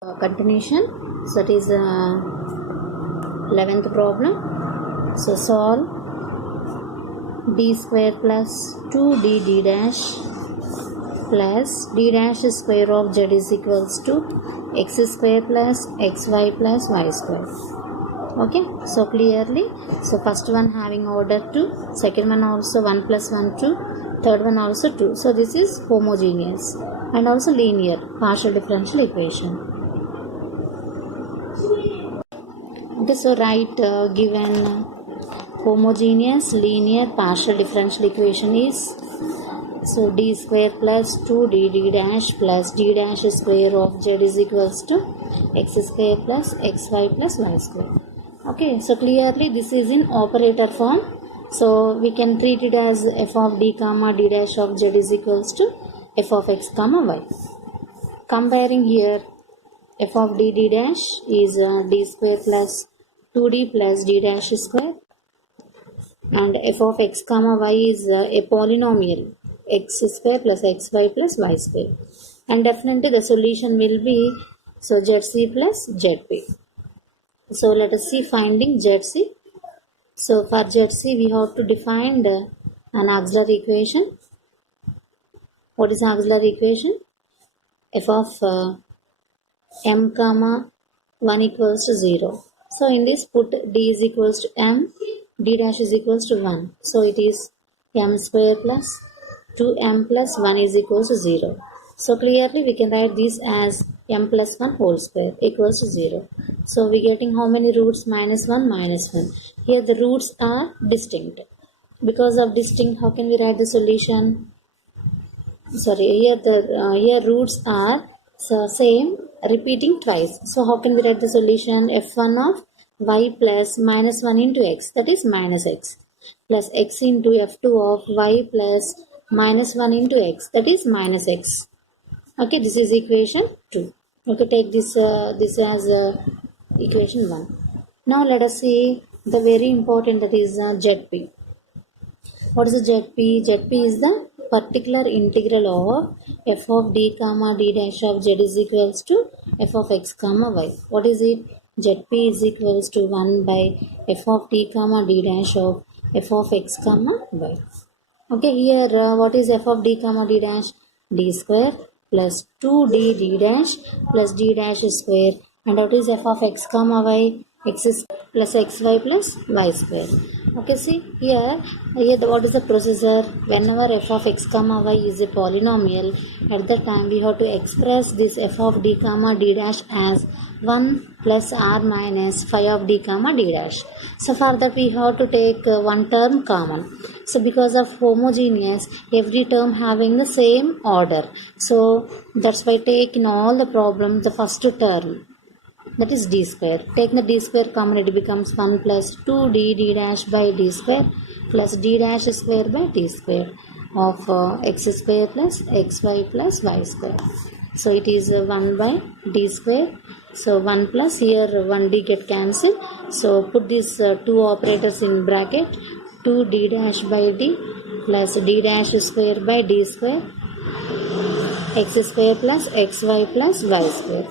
Continuation. So it is 11th problem. So solve d square plus 2d dash plus d dash square of z is equals to x square plus xy plus y square. Okay, so clearly, so first one having order 2, second one also 1 plus 1 2, third one also 2. So this is homogeneous and also linear partial differential equation. Okay, so write given homogeneous linear partial differential equation is, so d square plus 2d dash plus d dash square of z is equals to x square plus xy plus y square. Okay, so clearly this is in operator form, so we can treat it as f of d comma d dash of z is equals to f of x comma y. Comparing here, f of d dash is d square plus 2d plus d dash square, and f of x comma y is a polynomial x square plus xy plus y square, and definitely the solution will be so zc plus zp. So let us see finding zc. So for zc we have to define an auxiliary equation. What is auxiliary equation? F of m comma 1 equals to 0. So in this put d is equals to m, d dash is equals to 1. So it is m square plus 2m plus 1 is equals to 0. So clearly we can write this as m plus 1 whole square equals to 0. So we getting how many roots? Minus 1, minus 1. Here the roots are distinct. Because of distinct, how can we write the solution? Sorry, here roots are same, repeating twice. So how can we write the solution? f1 of y plus minus 1 into x, that is minus x, plus x into f2 of y plus minus 1 into x, that is minus x. Okay, this is equation 2. Okay, take this as equation 1. Now let us see the very important, that is zp. What is the zp? zp is the particular integral of f of d comma d dash of z is equals to f of x comma y. What is it? zp is equals to 1 by f of d comma d dash of f of x comma y. Okay, here what is f of d comma d dash? D square plus 2d d dash plus d dash square, and what is f of x comma y? X plus xy plus y square. Okay, see here what is the procedure? Whenever f of x comma y is a polynomial, at that time we have to express this f of d comma d dash as 1 plus r minus phi of d comma d dash. So for that we have to take one term common. So because of homogeneous, every term having the same order, so that's why take in all the problems the first term, that is d square. Take the d square common, it becomes 1 plus 2d d dash by d square plus d dash square by d square of x square plus xy plus y square. So it is 1 by d square. So 1 plus, here 1d get cancelled. So put these two operators in bracket. 2d dash by d plus d dash square by d square, x square plus xy plus y square.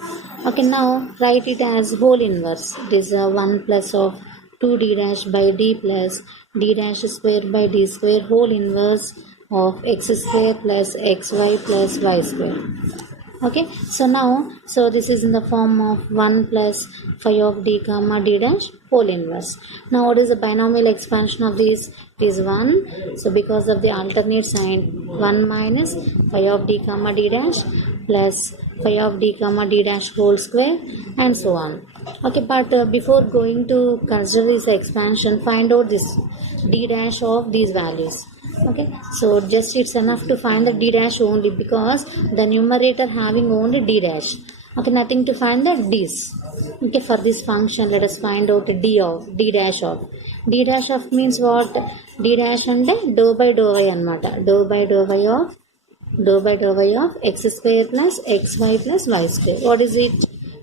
Okay, now write it as whole inverse. It is 1 plus of 2d dash by d plus d dash square by d square whole inverse of x square plus xy plus y square. Okay, so now, so this is in the form of 1 plus phi of d comma d dash whole inverse. Now what is the binomial expansion of this? It is 1. So because of the alternate sign, 1 minus phi of d comma d dash plus phi of d comma d dash whole square, and so on. Okay, but before going to consider this expansion, find out this d dash of these values. Okay, so just it's enough to find the d dash only, because the numerator having only d dash. Okay, nothing to find the d's. Okay, for this function let us find out d dash of. D dash of means what? D dash ante dou by dou y anamata. Dou by dou y of x square plus xy plus y square. What is it?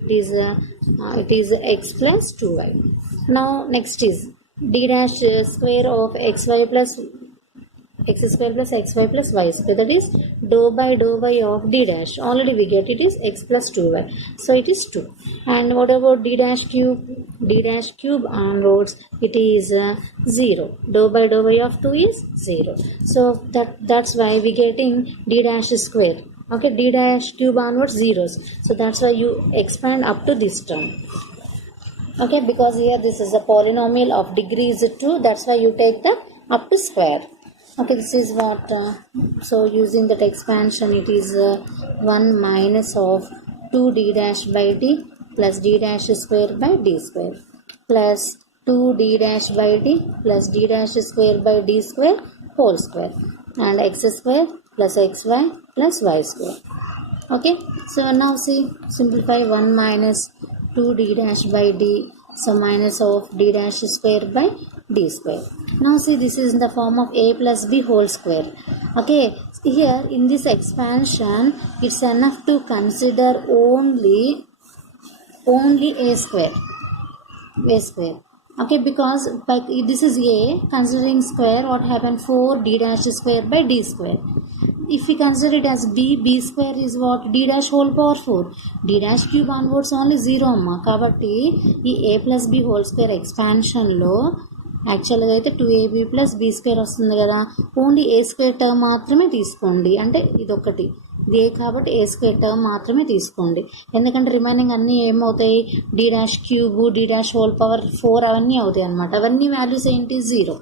It is x plus 2y. Now next is d dash square of xy plus x square plus xy plus y square, that is dou by of d dash. Already we get it is x plus 2y. So it is 2. And what about d dash cube? D dash cube onwards it is 0. Dou by of 2 is 0. So that's why we getting d dash square. Okay, d dash cube onwards zeros. So that's why you expand up to this term. Okay, because here this is a polynomial of degrees 2. That's why you take the up to square. Okay, this is what, so using that expansion it is 1 minus of 2d dash by d plus d dash square by d square plus 2d dash by d plus d dash square by d square whole square and x square plus xy plus y square. Okay, so now see, simplify 1 minus 2d dash by d, so minus of d dash square by d square. Now see, this is in the form of a plus b whole square. Okay, here in this expansion it's enough to consider only a square. Okay, because by this is a, considering square, what happened, 4d dash square by d square. If we consider it as b square is what, d dash whole power 4, d dash cube onwards only 0 amma. Kabatti ee a plus b whole square expansion lo యాక్చువల్గా అయితే 2ab plus be square వస్తుంది కదా, ఓన్లీ ఏ square term మాత్రమే తీసుకోండి. అంటే ఇదొకటి ఇది ఏ కాబట్టి ఏ స్క్వేర్ టర్మ్ మాత్రమే తీసుకోండి. ఎందుకంటే రిమైనింగ్ అన్నీ ఏమవుతాయి, d dash cube, d dash whole power 4 అవన్నీ అవుతాయి అనమాట. అవన్నీ వాల్యూస్ ఏంటి, 0.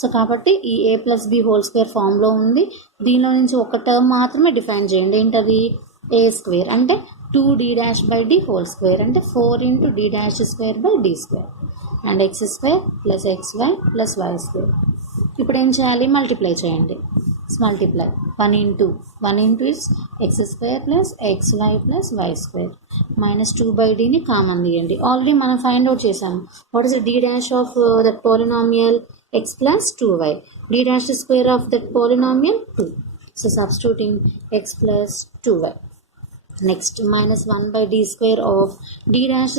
సో కాబట్టి ఈ ఏ ప్లస్ బి హోల్ స్క్వేర్ ఫామ్లో ఉంది. దీనిలో నుంచి ఒక టర్మ్ మాత్రమే డిఫైన్ చేయండి. ఏంటది, ఏ స్క్వేర్ అంటే 2d dash by d whole square అంటే 4 into d dash square by d square and x square plus xy plus y square. ఇప్పుడు ఏం చేయాలి, మల్టిప్లై చేయండి. మల్టిప్లై 1 into is x square plus xy plus y square minus 2 by d ని కామన్ తీయండి. ఆల్రెడీ మనం find out చేసాము. What is the d dash of that polynomial, x plus 2y. d dash square of that polynomial 2. So substituting x plus 2y. Next, minus 1 by d square of d dash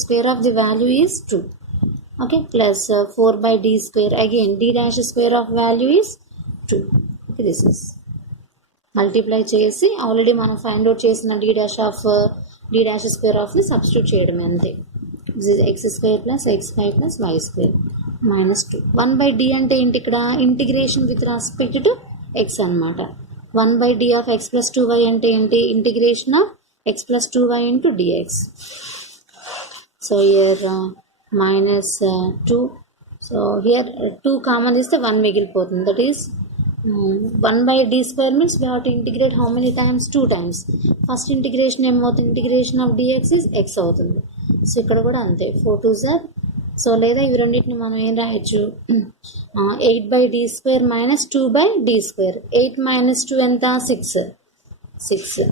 square of the value is 2. Okay, plus 4 by d square, again d dash square of value is 2. Okay, this is multiply చేసి ఆల్రెడీ మనం find out చేసిన d dash square of ని సబ్స్టిట్యూట్ చేయడమే అంతే. This is x square plus xy plus y square minus 2. 1 by d అంటే ఏంటి, ఇక్కడ integration with respect to x అన్నమాట. 1 by d of x plus 2y అంటే ఏంటి, integration of x plus 2y into dx. So here minus 2. So here 2 కామన్ ఇస్తే 1 మిగిలిపోతుంది. That is 1 by d square means we have to integrate how many times, 2 times. First integration ఏమవుతుంది, integration of dx is x అవుతుంది. So ఇక్కడ కూడా అంతే, 4 2s are. So లేదా ఇవి రెండింటిని మనం ఏం రాయొచ్చు, 8 by d square minus 2 by d square. 8 minus 2 ఎంత, 6.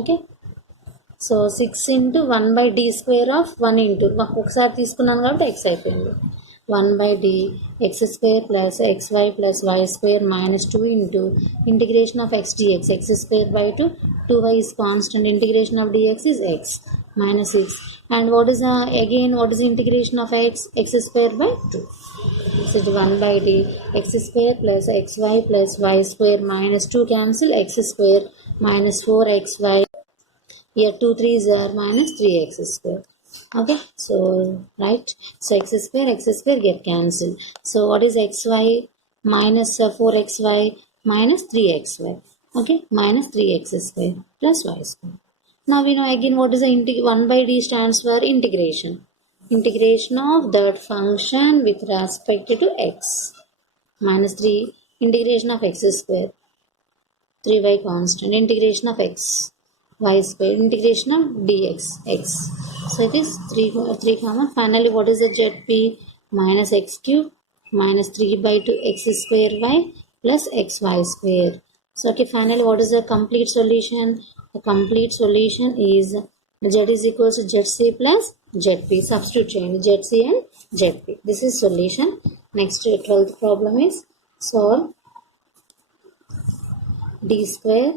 ఓకే, సో 6 into 1 by d square of 1 into ఒకసారి తీసుకున్నాను కాబట్టి x అయిపోయింది. 1 by d x square plus xy plus y square minus 2 into integration of x dx. X square by 2y is constant, integration of dx is x minus 6. And what is the integration of x square by 2. So 1 by d x square plus xy plus y square minus 2 cancel, x square minus 4xy. Here 2 3s are minus 3x square. Okay, so right, so x square get cancelled. So what is xy, minus 4xy minus 3xy. Okay, minus 3x square plus y square. Now we know again what is the 1 by d stands for integration of that function with respect to x. Minus 3, integration of x square, 3y constant, integration of x, y square, integration of dx, x. So it is 3 comma. Finally, what is the ZP? Minus x cube minus 3 by 2 x square y plus xy square. So okay, finally, what is the complete solution? The complete solution is z is equals to zc plus zp. Substitute change zc and zp. This is solution. Next 12th problem is solve d square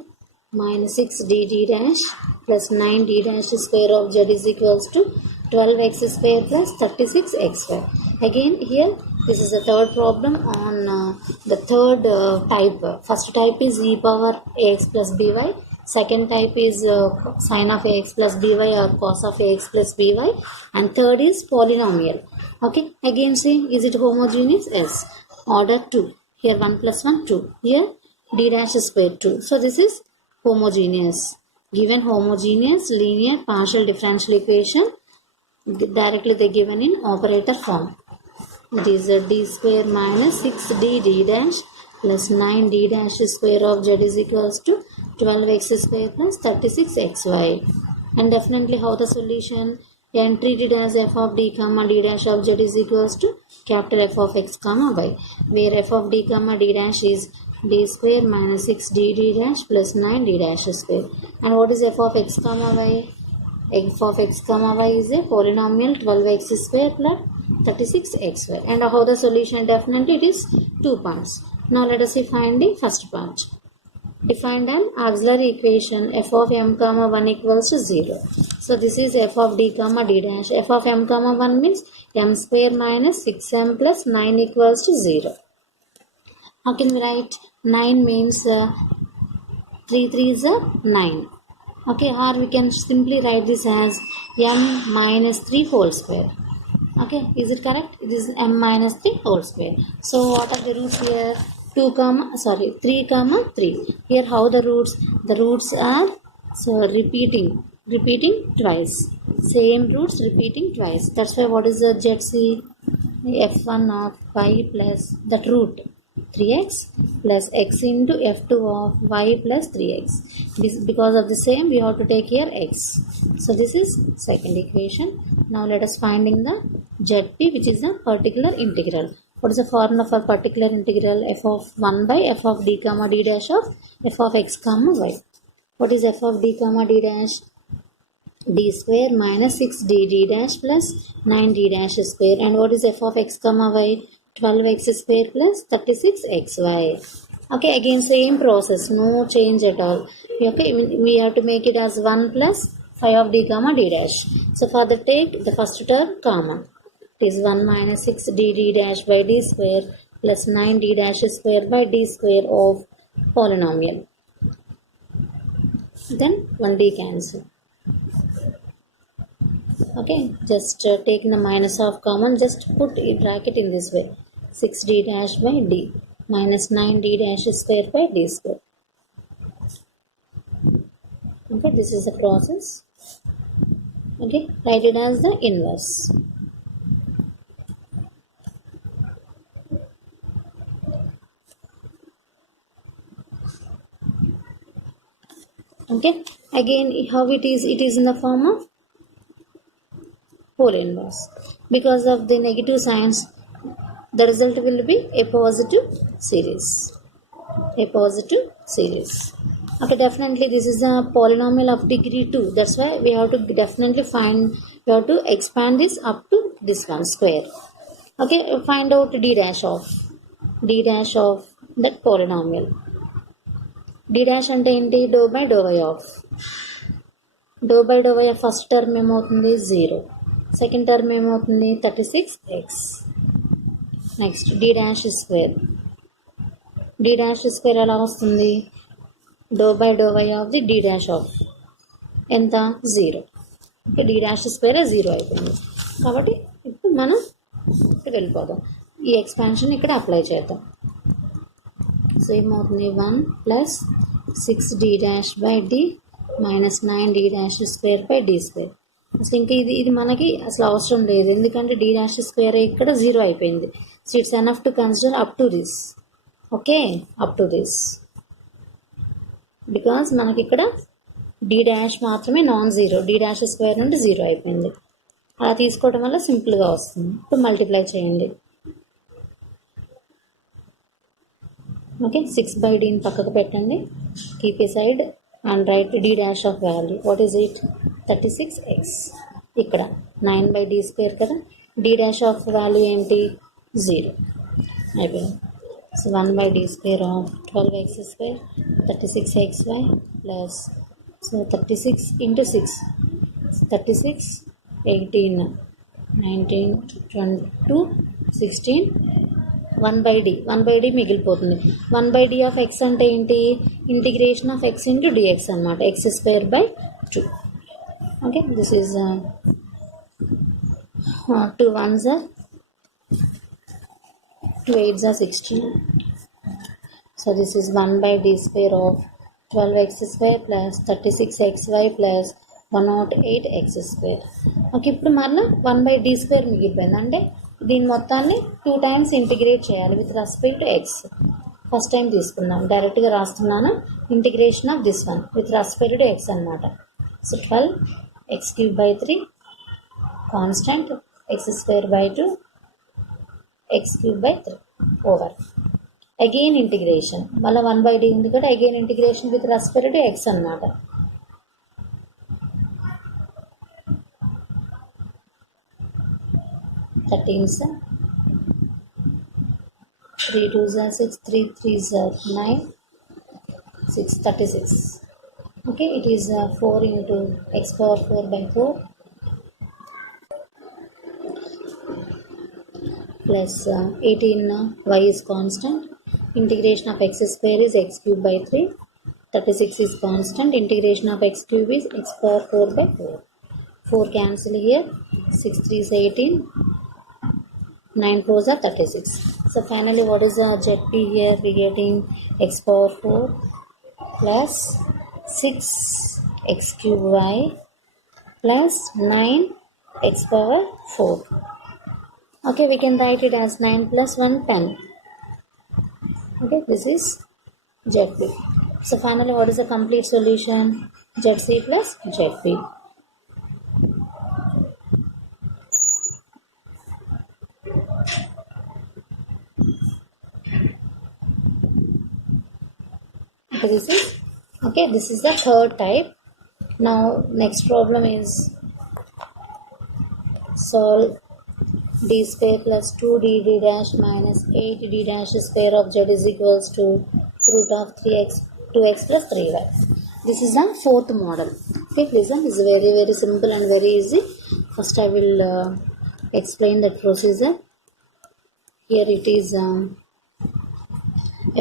minus 6 dd dash plus 9 d dash square of z is equals to 12x square plus 36xy. Again here This is the third problem on the third type. First type is e power ax plus by. Second type is sine of ax plus by or cos of ax plus by. And third is polynomial. Okay, again say, is it homogeneous? Yes. Order 2. Here 1 plus 1, 2. Here d dash square 2. So this is homogeneous. Given homogeneous linear partial differential equation, directly they given in operator form. It is d square minus 6d d dash plus 9d dash square of z is equals to 12x square plus 36xy. And definitely how the solution, and treat it as f of d comma d dash of z is equals to capital F of x comma y, where f of d comma d dash is d square minus 6d d dash plus 9d dash square. And what is f of x comma y? F of x comma y is a polynomial 12x square plus 36xy. And how the solution? Definitely it is 2 parts. Now let us see find the first part. Defined an auxiliary equation f of m comma 1 equals to 0. So this is f of d comma d dash. F of m comma 1 means m square minus 6m plus 9 equals to 0. How can we write? 9 means 3 3s are 9. Okay, or we can simply write this as m minus 3 whole square. Okay, is it correct? It is m minus 3 whole square. So what are the roots here? 3 comma 3. Here how the roots? The roots are repeating twice. Same roots repeating twice. That's why what is the ZC? f1 of y plus that root 3x plus x into f2 of y plus 3x. Because of the same we have to take here x. So this is second equation. Now let us finding the ZP, which is a particular integral. What is the formula for particular integral? F of 1 by f of d comma d dash of f of x comma y. What is f of d comma d dash? D square minus 6d d dash plus 9d dash square. And what is f of x comma y? 12x square plus 36xy. Okay, again same process, no change at all. Okay, we have to make it as 1 plus 5 of d comma d dash. So for the take the first term comma. It is 1 minus 6d d dash by d square plus 9d dash square by d square of polynomial. Then 1d cancel. Okay, just taking the minus of common, just put a bracket in this way. 6d dash by d minus 9d dash square by d square. Okay, this is the process. Okay, write it as the inverse. Okay, again how it is in the form of whole inverse. Because of the negative signs, the result will be a positive series. Okay, definitely this is a polynomial of degree 2. That's why we have to definitely we have to expand this up to this one square. Okay, find out d dash of that polynomial. d dash అంటే ఏంటి? Do by do y of. Doe by do y first term ఏమవుతుంది? 0. Second term ఏమవుతుంది? 36x. Next d dash square ఎలా వస్తుంది? Doe by do y of the d dash of ఎంత? 0. d dash square 0 అయిపోయింది. కాబట్టి ఇప్పుడు మనం ఇక్కడ వెళ్ళిపోదాం. ఈ ఎక్స్పాన్షన్ ఇక్కడ అప్లై చేద్దాం. సో ఏమవుతుంది? 1 plus 6d dash by d minus 9d dash square by d square. అసలు ఇంకా ఇది మనకి అసలు అవసరం లేదు, ఎందుకంటే d డాష్ స్క్వేర్ ఇక్కడ 0 అయిపోయింది. So it's enough to consider up to this. Okay, up to this, because మనకి ఇక్కడ d డాష్ మాత్రమే non zero, d dash square నుండి 0 అయిపోయింది. అలా తీసుకోవడం వల్ల సింపుల్గా వస్తుంది. ఇప్పుడు మల్టిప్లై చేయండి. ఓకే, 6/dని పక్కకు పెట్టండి, keep a side and right d dash of value. What is it? 36x. ఇక్కడ 9/d² కదా, d డాష్ ఆఫ్ వాల్యూ ఏంటి? 0 అయిపోయింది. So 1/d² of 12x² 36xy plus, so 36 into 6 36 18 19 22 16 1 by d మిగిలిపోతుంది. 1 by d ఆఫ్ ఎక్స్ అంటే ఏంటి, integration of X into DX అనమాట, X square by 2. Okay, this is 2 1s are 2 8s are 16. So this is 1 by d square of 12x square plus 36xy plus 108x square. Okay, ఇప్పుడు మరలా 1 by d square మిగిలిపోయింది, అంటే దీని మొత్తాన్ని 2 times integrate చేయాలి with respect to X. First time తీసుకుందాం, డైరెక్ట్గా రాస్తున్నాను, integration of this one with respect to X అనమాట. So 12x³ by 3 constant, x square by 2 x³ by 3 over again integration, మళ్ళీ 1 by d ఉంది కదా, again integration with respect to X అనమాట. Thirteens 3 2s are 6, 3 3s are 9, 6 36. Okay, it is 4 into x power 4 by 4 plus 18 y is constant, integration of x square is x³ by 3, 36 is constant, integration of x³ is x power 4 by 4. 4 cancel here, 6 3s 18, 9 4s are 36. So finally what is the ZP here? We getting x power 4 plus 6 x³ y plus 9 x power 4. Okay, we can write it as 9 plus 1 10. Okay, this is ZP. So finally what is the complete solution? ZC plus ZP. This is the third type. Now next problem is solve d square plus 2dd dash minus 8d dash square of z is equals to root of 2x plus 3y. This is the fourth model. Okay, listen, this is very simple and very easy. First I will explain that procedure. Here it is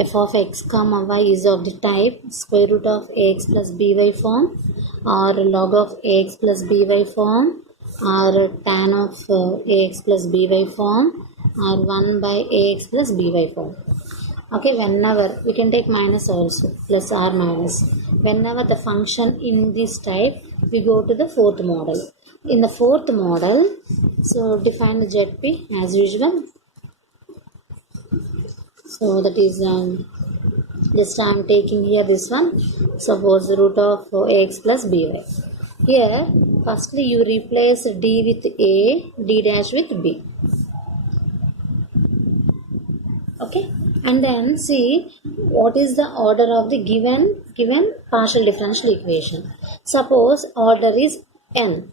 f of x comma y is of the type square root of ax plus by form, or log of ax plus by form, or tan of ax plus by form, or 1 by ax plus by form. Okay, whenever we can take minus also, plus or minus. Whenever the function in this type, we go to the fourth model. In the fourth model, so define the ZP as usual. So that is just I am taking here this one. Suppose the root of ax plus by. Here firstly you replace d with a, d dash with b. Okay, and then see what is the order of the given partial differential equation. Suppose order is n.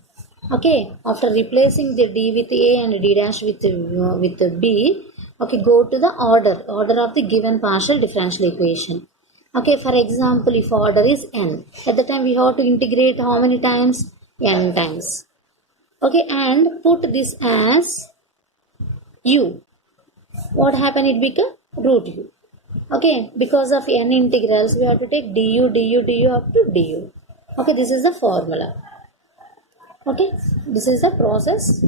Okay, after replacing the d with a and d dash with b, okay, go to the order of the given partial differential equation. Okay, for example, if order is n, at the time we have to integrate how many times? N times. Okay, and put this as u. What happened? It become root u. Okay, because of n integrals we have to take du up to du. Okay, this is the formula. Okay, this is the process.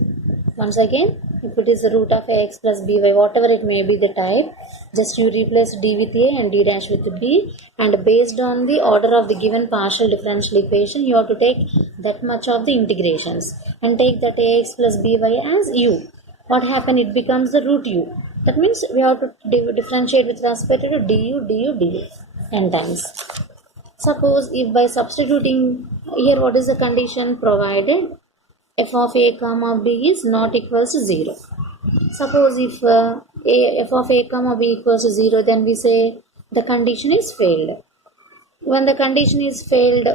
Once again, if it is the root of ax plus by, whatever it may be the type, just you replace d with a and d dash with b, and based on the order of the given partial differential equation, you have to take that much of the integrations and take that ax plus by as u. What happened? It becomes the root u. That means we have to differentiate with respect to du n times. Suppose if by substituting here, what is the condition provided? F of a comma b is not equals to 0. Suppose if f of a comma b equals to 0, then we say the condition is failed. When the condition is failed,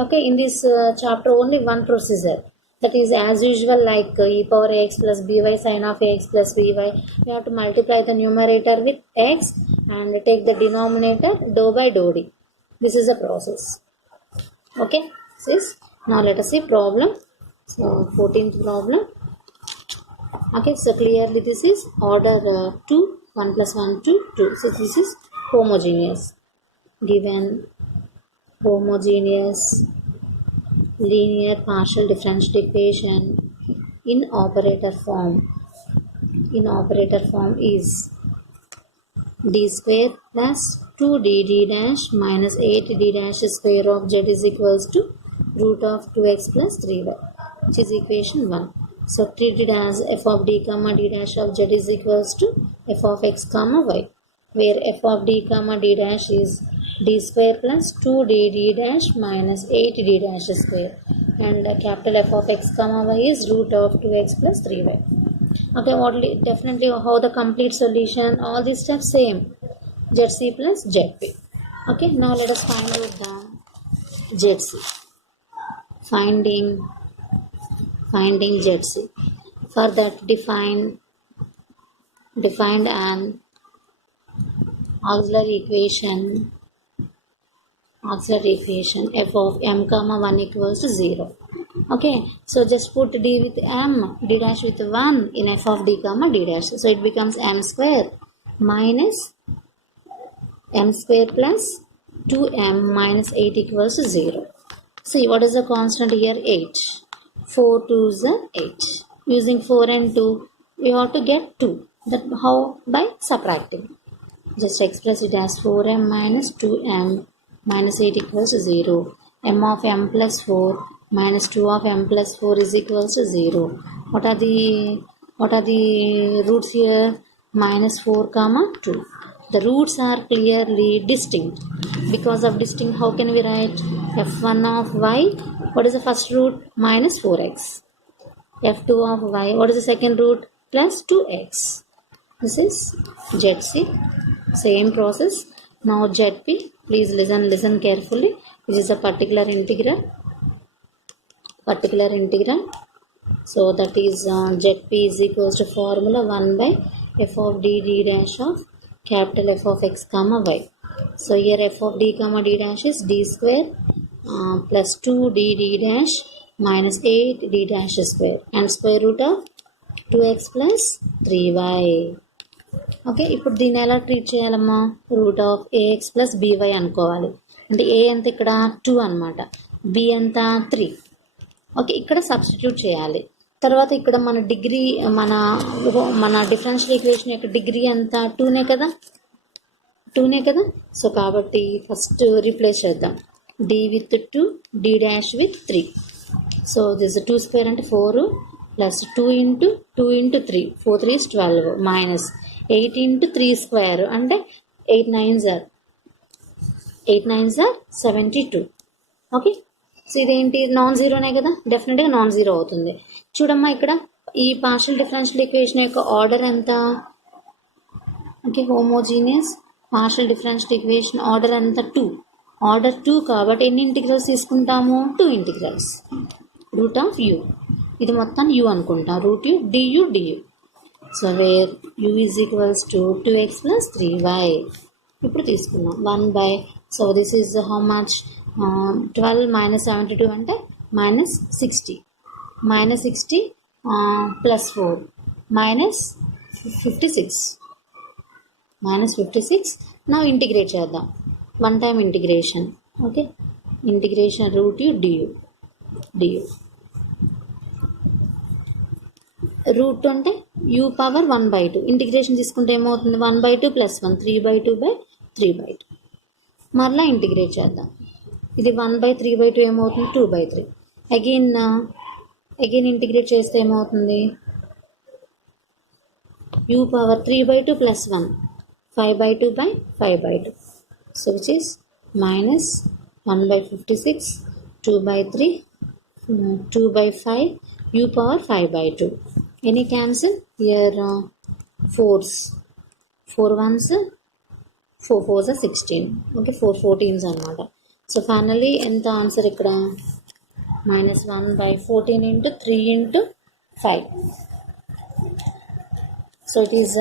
okay, in this chapter only one procedure, that is as usual, like e power x plus by sin of ax plus by. We have to multiply the numerator with x and take the denominator dou by dou d. This is the process. Okay, sis. Now let us see problem. So 14th problem. Okay, so clearly this is order 2 1 plus 1 2 2. So this is homogeneous. Given homogeneous linear partial differential equation in operator form is d square plus 2dd dash minus 8d dash square of z is equals to root of 2x plus 3y, which is equation 1. So treat it as f of d comma d dash of z is equals to f of x comma y, where f of d comma d dash is d square plus 2dd dash minus 8d dash square, and capital F of x comma y is root of 2x plus 3y. Okay, what definitely how the complete solution, all these steps same, ZC plus ZP. Okay, now let us find out the ZC. Finding ZC. For that, defined an auxiliary equation f of m comma 1 equals to 0. Okay, so just put d with m, d dash with 1 in f of d comma d dash. So it becomes m square minus m square plus 2m minus 8 equals to 0. See, what is the constant here? 8. 4 2s are 8. Using 4 and 2, we have to get 2. That how? By subtracting. Just express it as 4m minus 2m minus 8 equals to 0. M of m plus 4 minus 2 of m plus 4 is equals to 0. What are the roots here? Minus 4 comma 2. The roots are clearly distinct. Because of distinct, how can we write? f1 of y, what is the first root? Minus 4x. f2 of y, what is the second root? Plus 2x. This is ZC. Same process. Now ZP, please listen carefully. This is a particular integral. So that is ZP is equals to formula 1 by f of d dash of capital F of x comma y. So here f of d comma d dash is d square plus 2d dash minus 8d dash square, and square root of 2x plus 3y. Okay, ఇప్పుడు దీన్ని ఎలా treat చేయాలమ్మా? Root of AX plus BY అనుకోవాలి. అంటే ఏ ఎంత ఇక్కడ 2 అనమాట, బి ఎంత 3. ఓకే, ఇక్కడ సబ్స్టిట్యూట్ చేయాలి. తర్వాత ఇక్కడ మన డిగ్రీ మన డిఫరెన్షియల్ ఈక్వేషన్ యొక్క డిగ్రీ ఎంత? 2నే కదా. సో కాబట్టి ఫస్ట్ రీప్లేస్ చేద్దాం. D with 2, d dash with 3. So this 2 square అంటే 4 plus 2 into 3, 4 3 is 12 minus 8 into 3 square అంటే 8 9s are 72. ఓకే, సో ఇదేంటి? నాన్ జీరోనే కదా, డెఫినెట్గా నాన్ జీరో అవుతుంది. చూడమ్మా, ఇక్కడ ఈ పార్షియల్ డిఫరెన్షియల్ ఈక్వేషన్ యొక్క ఆర్డర్ ఎంత? Okay, homogeneous partial differential equation order ఎంత? 2. ఆర్డర్ 2 కాబట్టి ఎన్ని ఇంటిగ్రల్స్ తీసుకుంటాము? 2 ఇంటిగ్రల్స్. రూట్ ఆఫ్ యూ, ఇది మొత్తం యూ అనుకుంటాం, root U DU. So where u is equals to 2x plus 3y. ఇప్పుడు తీసుకున్నాం 1 by, so this is how much? 12 minus 72 అంటే minus 60 plus 4 minus 56. Now ఇంటిగ్రేట్ చేద్దాం. 1 time integration. Okay, integration root U DU. Root అంటే u power 1/2. Integration తీసుకుంటే ఏమవుతుంది? 1/2 ప్లస్ 1, 3/2 మరలా ఇంటిగ్రేట్ చేద్దాం. ఇది 1/3/2 ఏమవుతుంది? 2/3. అగైన్ ఇంటిగ్రేట్ చేస్తే ఏమవుతుంది? u పవర్ 3/2 ప్లస్ 1, 5/2. So which is minus 1/56, 2/3, 2/5, u power 5/2. Any cancel? Here 4s, 4 1s, 4 4s are 16. Okay, 4 14s అనమాట. సో ఫైనల్లీ ఎంత ఆన్సర్ ఇక్కడ? minus 1/14 into 3 into 5. So it is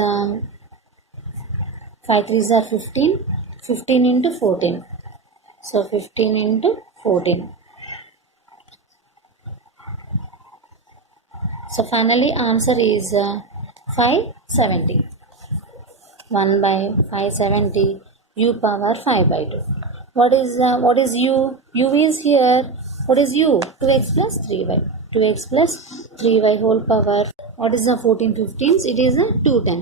5 3s are 15, 15 into 14. So 15 into 14. So finally answer is 570. 1 by 570 u power 5 by 2. What is u? U is here. What is u? 2x plus 3y. 2x plus 3y whole power. What is the 14 15s? It is a 210.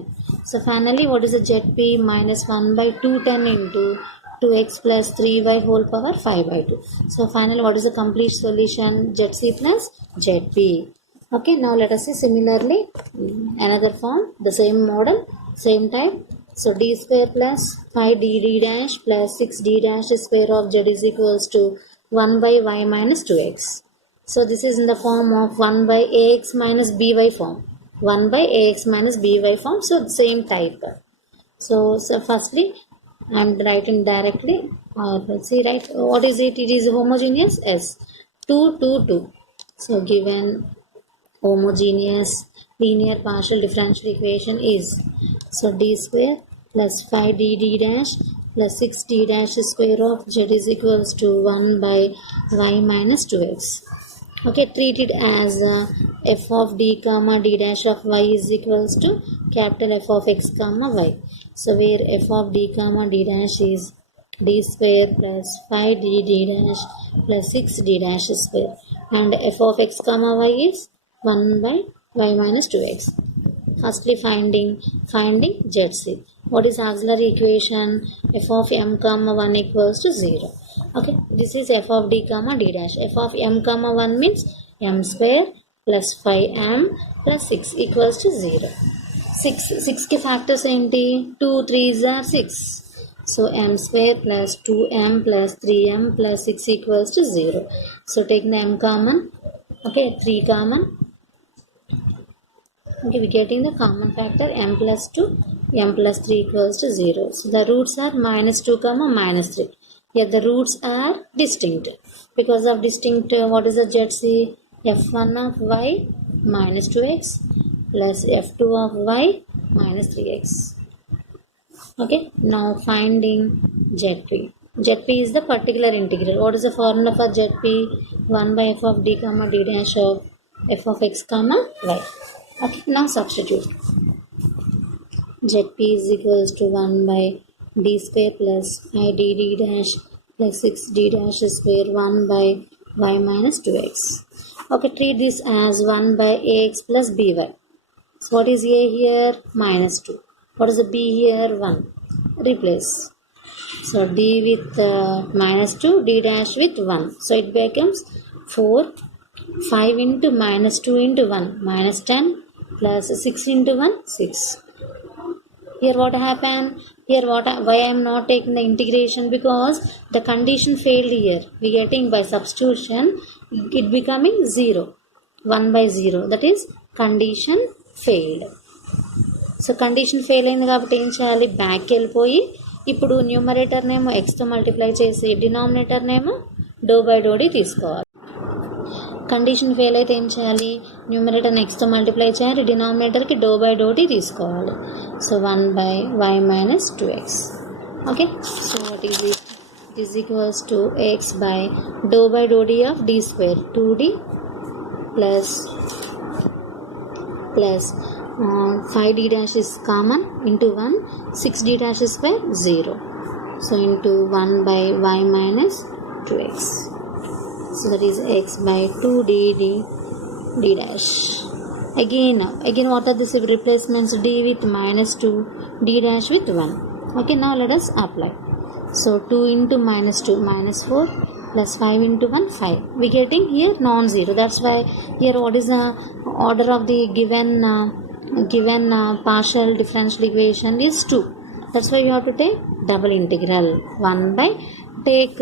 So finally, what is the ZP? Minus 1 by 210 into 2x plus 3y whole power 5 by 2. So finally, what is the complete solution? ZC plus ZP. Okay, now let us see similarly another form, the same model, same type. So d square plus 5dd dash plus 6d dash square of z is equals to 1 by y minus 2x. So this is in the form of 1 by ax minus by form. 1 by ax minus by form. So same type. So firstly, I am writing directly. Let's see, right? What is it? It is homogeneous. S. 2, 2, 2. So given homogeneous linear partial differential equation is, so d square plus 5dd dash plus 6d dash square of z is equals to 1 by y minus 2x. Okay, treat it as f of d comma d dash of y is equals to capital F of x comma y. So where f of d comma d dash is d square plus 5dd dash plus 6d dash square, and f of x comma y is 1 by y minus 2x. Firstly, finding ZC. What is auxiliary equation? F of m comma 1 equals to 0. Okay, this is f of d comma d dash. F of m comma 1 means m square plus 5m plus 6 equals to 0. 6 के factors ఏంటి? 2 3s are 6. So m square plus 2m plus 3m plus 6 equals to 0. So take the m common. Okay, 3 common. Okay, we're getting the common factor m plus 2, m plus 3 equals to 0. So the roots are minus 2 comma minus 3. Yet the roots are distinct. Because of distinct, what is the ZC? f1 of y minus 2x plus f2 of y minus 3x. Okay, now finding ZP. ZP is the particular integral. What is the formula for ZP? 1 by f of d comma d dash of f of x comma y. Okay, now substitute. ZP is equals to 1 by d square plus 5dd dash plus 6d dash square 1 by y minus 2x. Okay, treat this as 1 by ax plus by. So what is a here? Minus 2. What is the b here? 1. Replace. So d with minus 2, d dash with 1. So it becomes 4. 5 into minus 2 into 1, minus 10 plus 6 into 1, 6. Here what happened? Here why I am not taking the integration? Because the condition failed here. We getting by substitution, it becoming 0. 1 by 0. That is condition failed. So condition fail అయింది కాబట్టి ఏం చేయాలి? బ్యాక్కి వెళ్ళిపోయి ఇప్పుడు న్యూమరేటర్నేమో ఎక్స్తో మల్టిప్లై చేసి డినామినేటర్నేమో డో బై డోడి తీసుకోవాలి. కండిషన్ ఫెయిల్ అయితే ఏం చేయాలి? న్యూమరేటర్ నెక్స్ట్తో మల్టిప్లై చేయాలి, డినామినేటర్కి డో బై డోటి తీసుకోవాలి. So 1 by y minus 2x. Okay, so what is it? It is equals to x by డో బై డోడి of d square 2d plus 5d dash is common into 1, 6d dash is square 0. So into 1 by y minus 2x. So that is x by 2d d dash. Again what are these replacements? D with minus 2, d dash with 1. Okay, now let us apply. So 2 into minus 2, minus 4 plus 5 into 1, 5. We getting here non-zero. That's why here what is the order of the given partial differential equation is 2. That's why you have to take double integral. 1 by take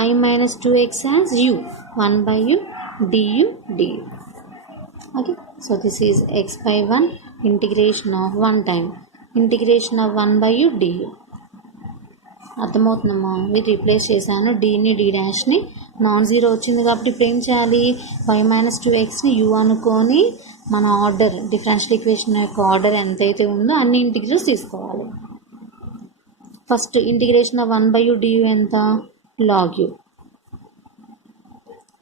y minus 2x as u. 1 by u du. Okay, so this is x by 1 integration of 1 time integration of 1 by u du. అర్థమవుతుందమ్మా? మీరు రీప్లేస్ చేశాను, డీని డి డాష్ని non zero వచ్చింది కాబట్టి ఇప్పుడు ఏం చేయాలి? y మైనస్ 2xని u అనుకొని మన ఆర్డర్ డిఫరెన్షియల్ ఈక్వేషన్ యొక్క ఆర్డర్ ఎంతైతే ఉందో అన్ని ఇంటిగ్రల్స్ తీసుకోవాలి. First integration of 1 by u du ఎంత? log u.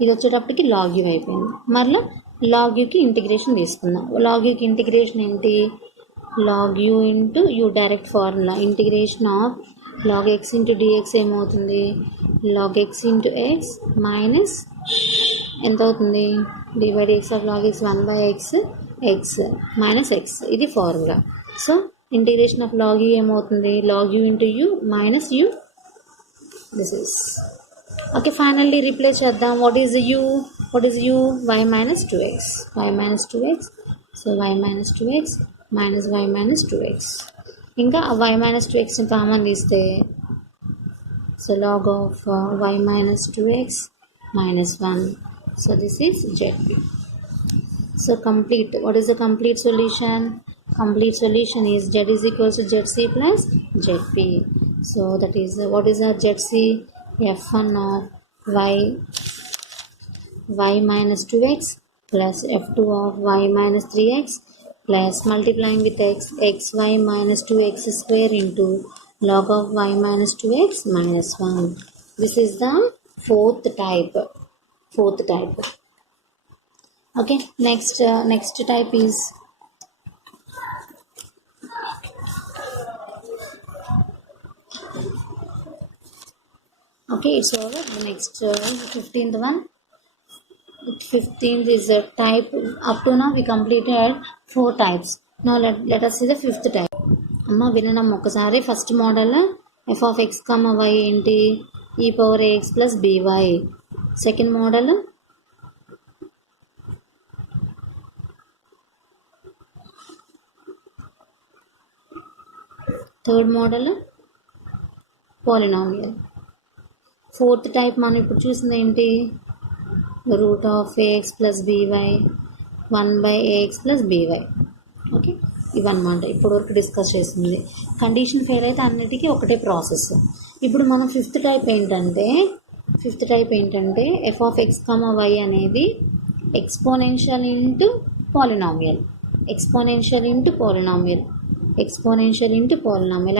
ఇది వచ్చేటప్పటికి log u అయిపోయింది. మరలా log uకి ఇంటిగ్రేషన్ తీసుకుందాం. log uకి ఇంటిగ్రేషన్ ఏంటి? log u into u direct formula integration of log x into dx ఏమవుతుంది log x into x minus ఎంత అవుతుంది d by dx of log x 1 by x x minus x ఇది formula so integration of log u ఏమవుతుంది log u into u minus u this is okay finally replace చేద్దాం what is u y minus 2x so y minus 2x minus y minus 2x ఇంకా y minus 2x ని కామన్ తీస్తే so log of y minus 2x minus 1 so this is zp so complete what is the complete solution is z is equals to zc plus zp so that is what is our zc f1 of y minus 2x plus f2 of y minus 3x plus multiplying with xy minus 2x square into log of y minus 2x minus 1 this is the fourth type okay next type is okay it's over the next 15th one 15th is a type up to now we completed 4 types now let us see the 5th type amma vinanam okasari first model f of x comma y ఏంటి e power ax plus by second model third model polynomial fourth type మనం ఇప్పుడు చూసింది ఏంటి root of ax plus by 1 by ax plus by okay ఇవన్నమాట ఇప్పుడు వరకు డిస్కస్ చేసింది condition fail అయితే అన్నిటికీ ఒకటే ప్రాసెస్ ఇప్పుడు మనం ఫిఫ్త్ టైప్ ఏంటంటే F of X comma why అనేది ఎక్స్పోనెన్షియల్ ఇంటూ పాలినామియల్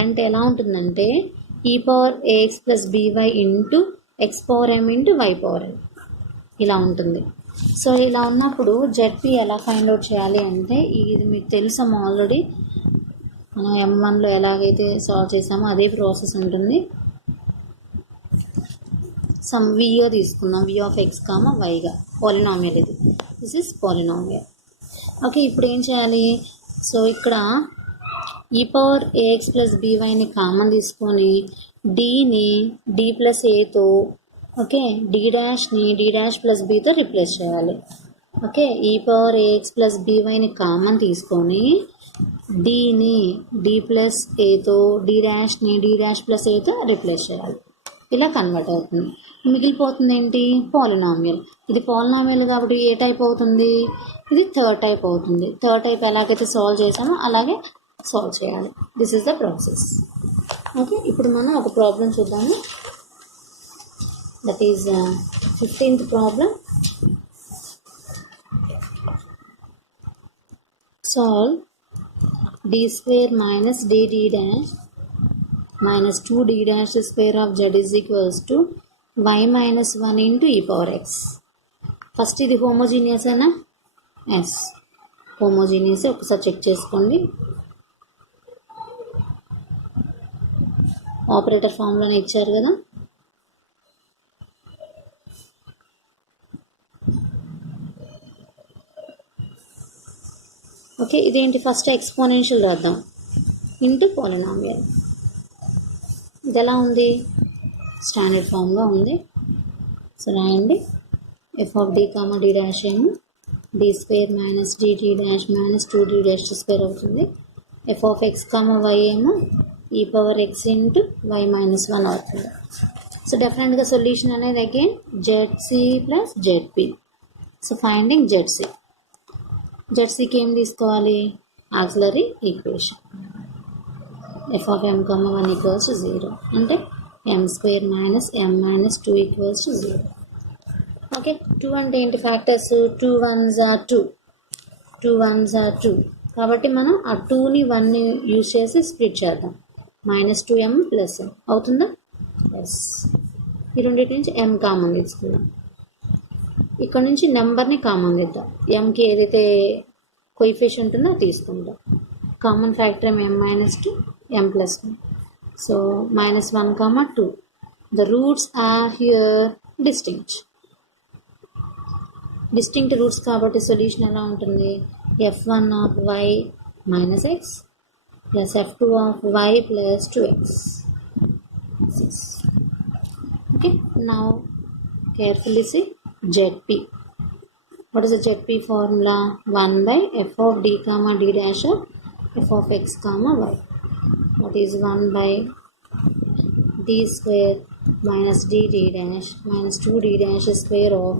అంటే ఎలా ఉంటుందంటే ఈ power AX plus by into X power M into Y power M ఇలా ఉంటుంది సో ఇలా ఉన్నప్పుడు జెడ్పీ ఎలా ఫైండ్ అవుట్ చేయాలి అంటే ఇది మీకు తెలుసమ్మా ఆల్రెడీ మనం M1లో ఎలాగైతే సాల్వ్ చేసామో అదే ప్రాసెస్ ఉంటుంది సమ్ విగా తీసుకుందాం వి ఆఫ్ ఎక్స్ కామా వైగా పాలినామియల్ ఇది దిస్ ఇస్ పాలినామియల్ ఓకే ఇప్పుడు ఏం చేయాలి సో ఇక్కడ ఈ పవర్ ఏఎక్స్ ప్లస్ బీవైని కామన్ తీసుకొని డీని డి ప్లస్ ఏతో ఓకే డి డాష్ ప్లస్ బీతో రిప్లేస్ చేయాలి ఓకే ఈ పవర్ ఏఎక్స్ ప్లస్ బీవైని కామన్ తీసుకొని డీని డి ప్లస్ ఏతో డి డాష్ ప్లస్ ఏతో రిప్లేస్ చేయాలి ఇలా కన్వర్ట్ అవుతుంది మిగిలిపోతుంది ఏంటి పాలినామియల్ ఇది పాలినామియల్ కాబట్టి ఏ టైప్ అవుతుంది ఇది థర్డ్ టైప్ అవుతుంది థర్డ్ టైప్ ఎలాగైతే సాల్వ్ చేసామో అలాగే సాల్వ్ చేయాలి this is the process okay ఇప్పుడు మనం ఒక ప్రాబ్లం చూద్దాము that is 15th problem solve d square minus dd dash minus 2d dash square of z is equals to y minus 1 into e power x first ఇది homogeneous అయినా yes homogeneous ఒకసారి check చేసుకోండి operator ఫార్ములానే ఇచ్చారు కదా ఓకే ఇదేంటి first exponential రాద్దాం into polynomial ఇది ఎలా ఉంది స్టాండర్డ్ ఫామ్గా ఉంది సో రాయండి F of D comma D dash ఏమో D square minus DD dash minus 2d dash square అవుతుంది F of X comma Y ఏమో ఈ power X into Y minus 1 అవుతుంది సో డెఫినెట్గా సొల్యూషన్ అనేది again ZC plus ZP so finding జెడ్సీకి ఏం తీసుకోవాలి auxiliary equation F of M comma 1 equals to 0 అంటే M square minus M minus 2 equals to 0 okay 2 అంటే ఏంటి ఫ్యాక్టర్స్ 2 1s are 2 కాబట్టి మనం ఆ 2ని 1ని యూజ్ చేసి స్ప్లిట్ చేద్దాం మైనస్ 2m ప్లస్ m అవుతుందా ఎస్ ఈ రెండింటి నుంచి m కామన్ తీసుకుందాం ఇక్కడ నుంచి నెంబర్ని కామన్ తీద్దాం ఎంకి ఏదైతే కోఎఫిషియంట్ ఉందో తీసుకుందాం common factor m minus 2 m plus 1. So minus 1 comma 2. The roots are here distinct. Distinct roots కాబట్టి సొల్యూషన్ ఎలా ఉంటుంది? f1 of y minus x plus f2 of y plus 2x. Okay, now carefully see ZP. What is the ZP formula? 1 by f of d comma d dash of f of x comma y. That is 1 by d square minus d dash minus 2d dash square of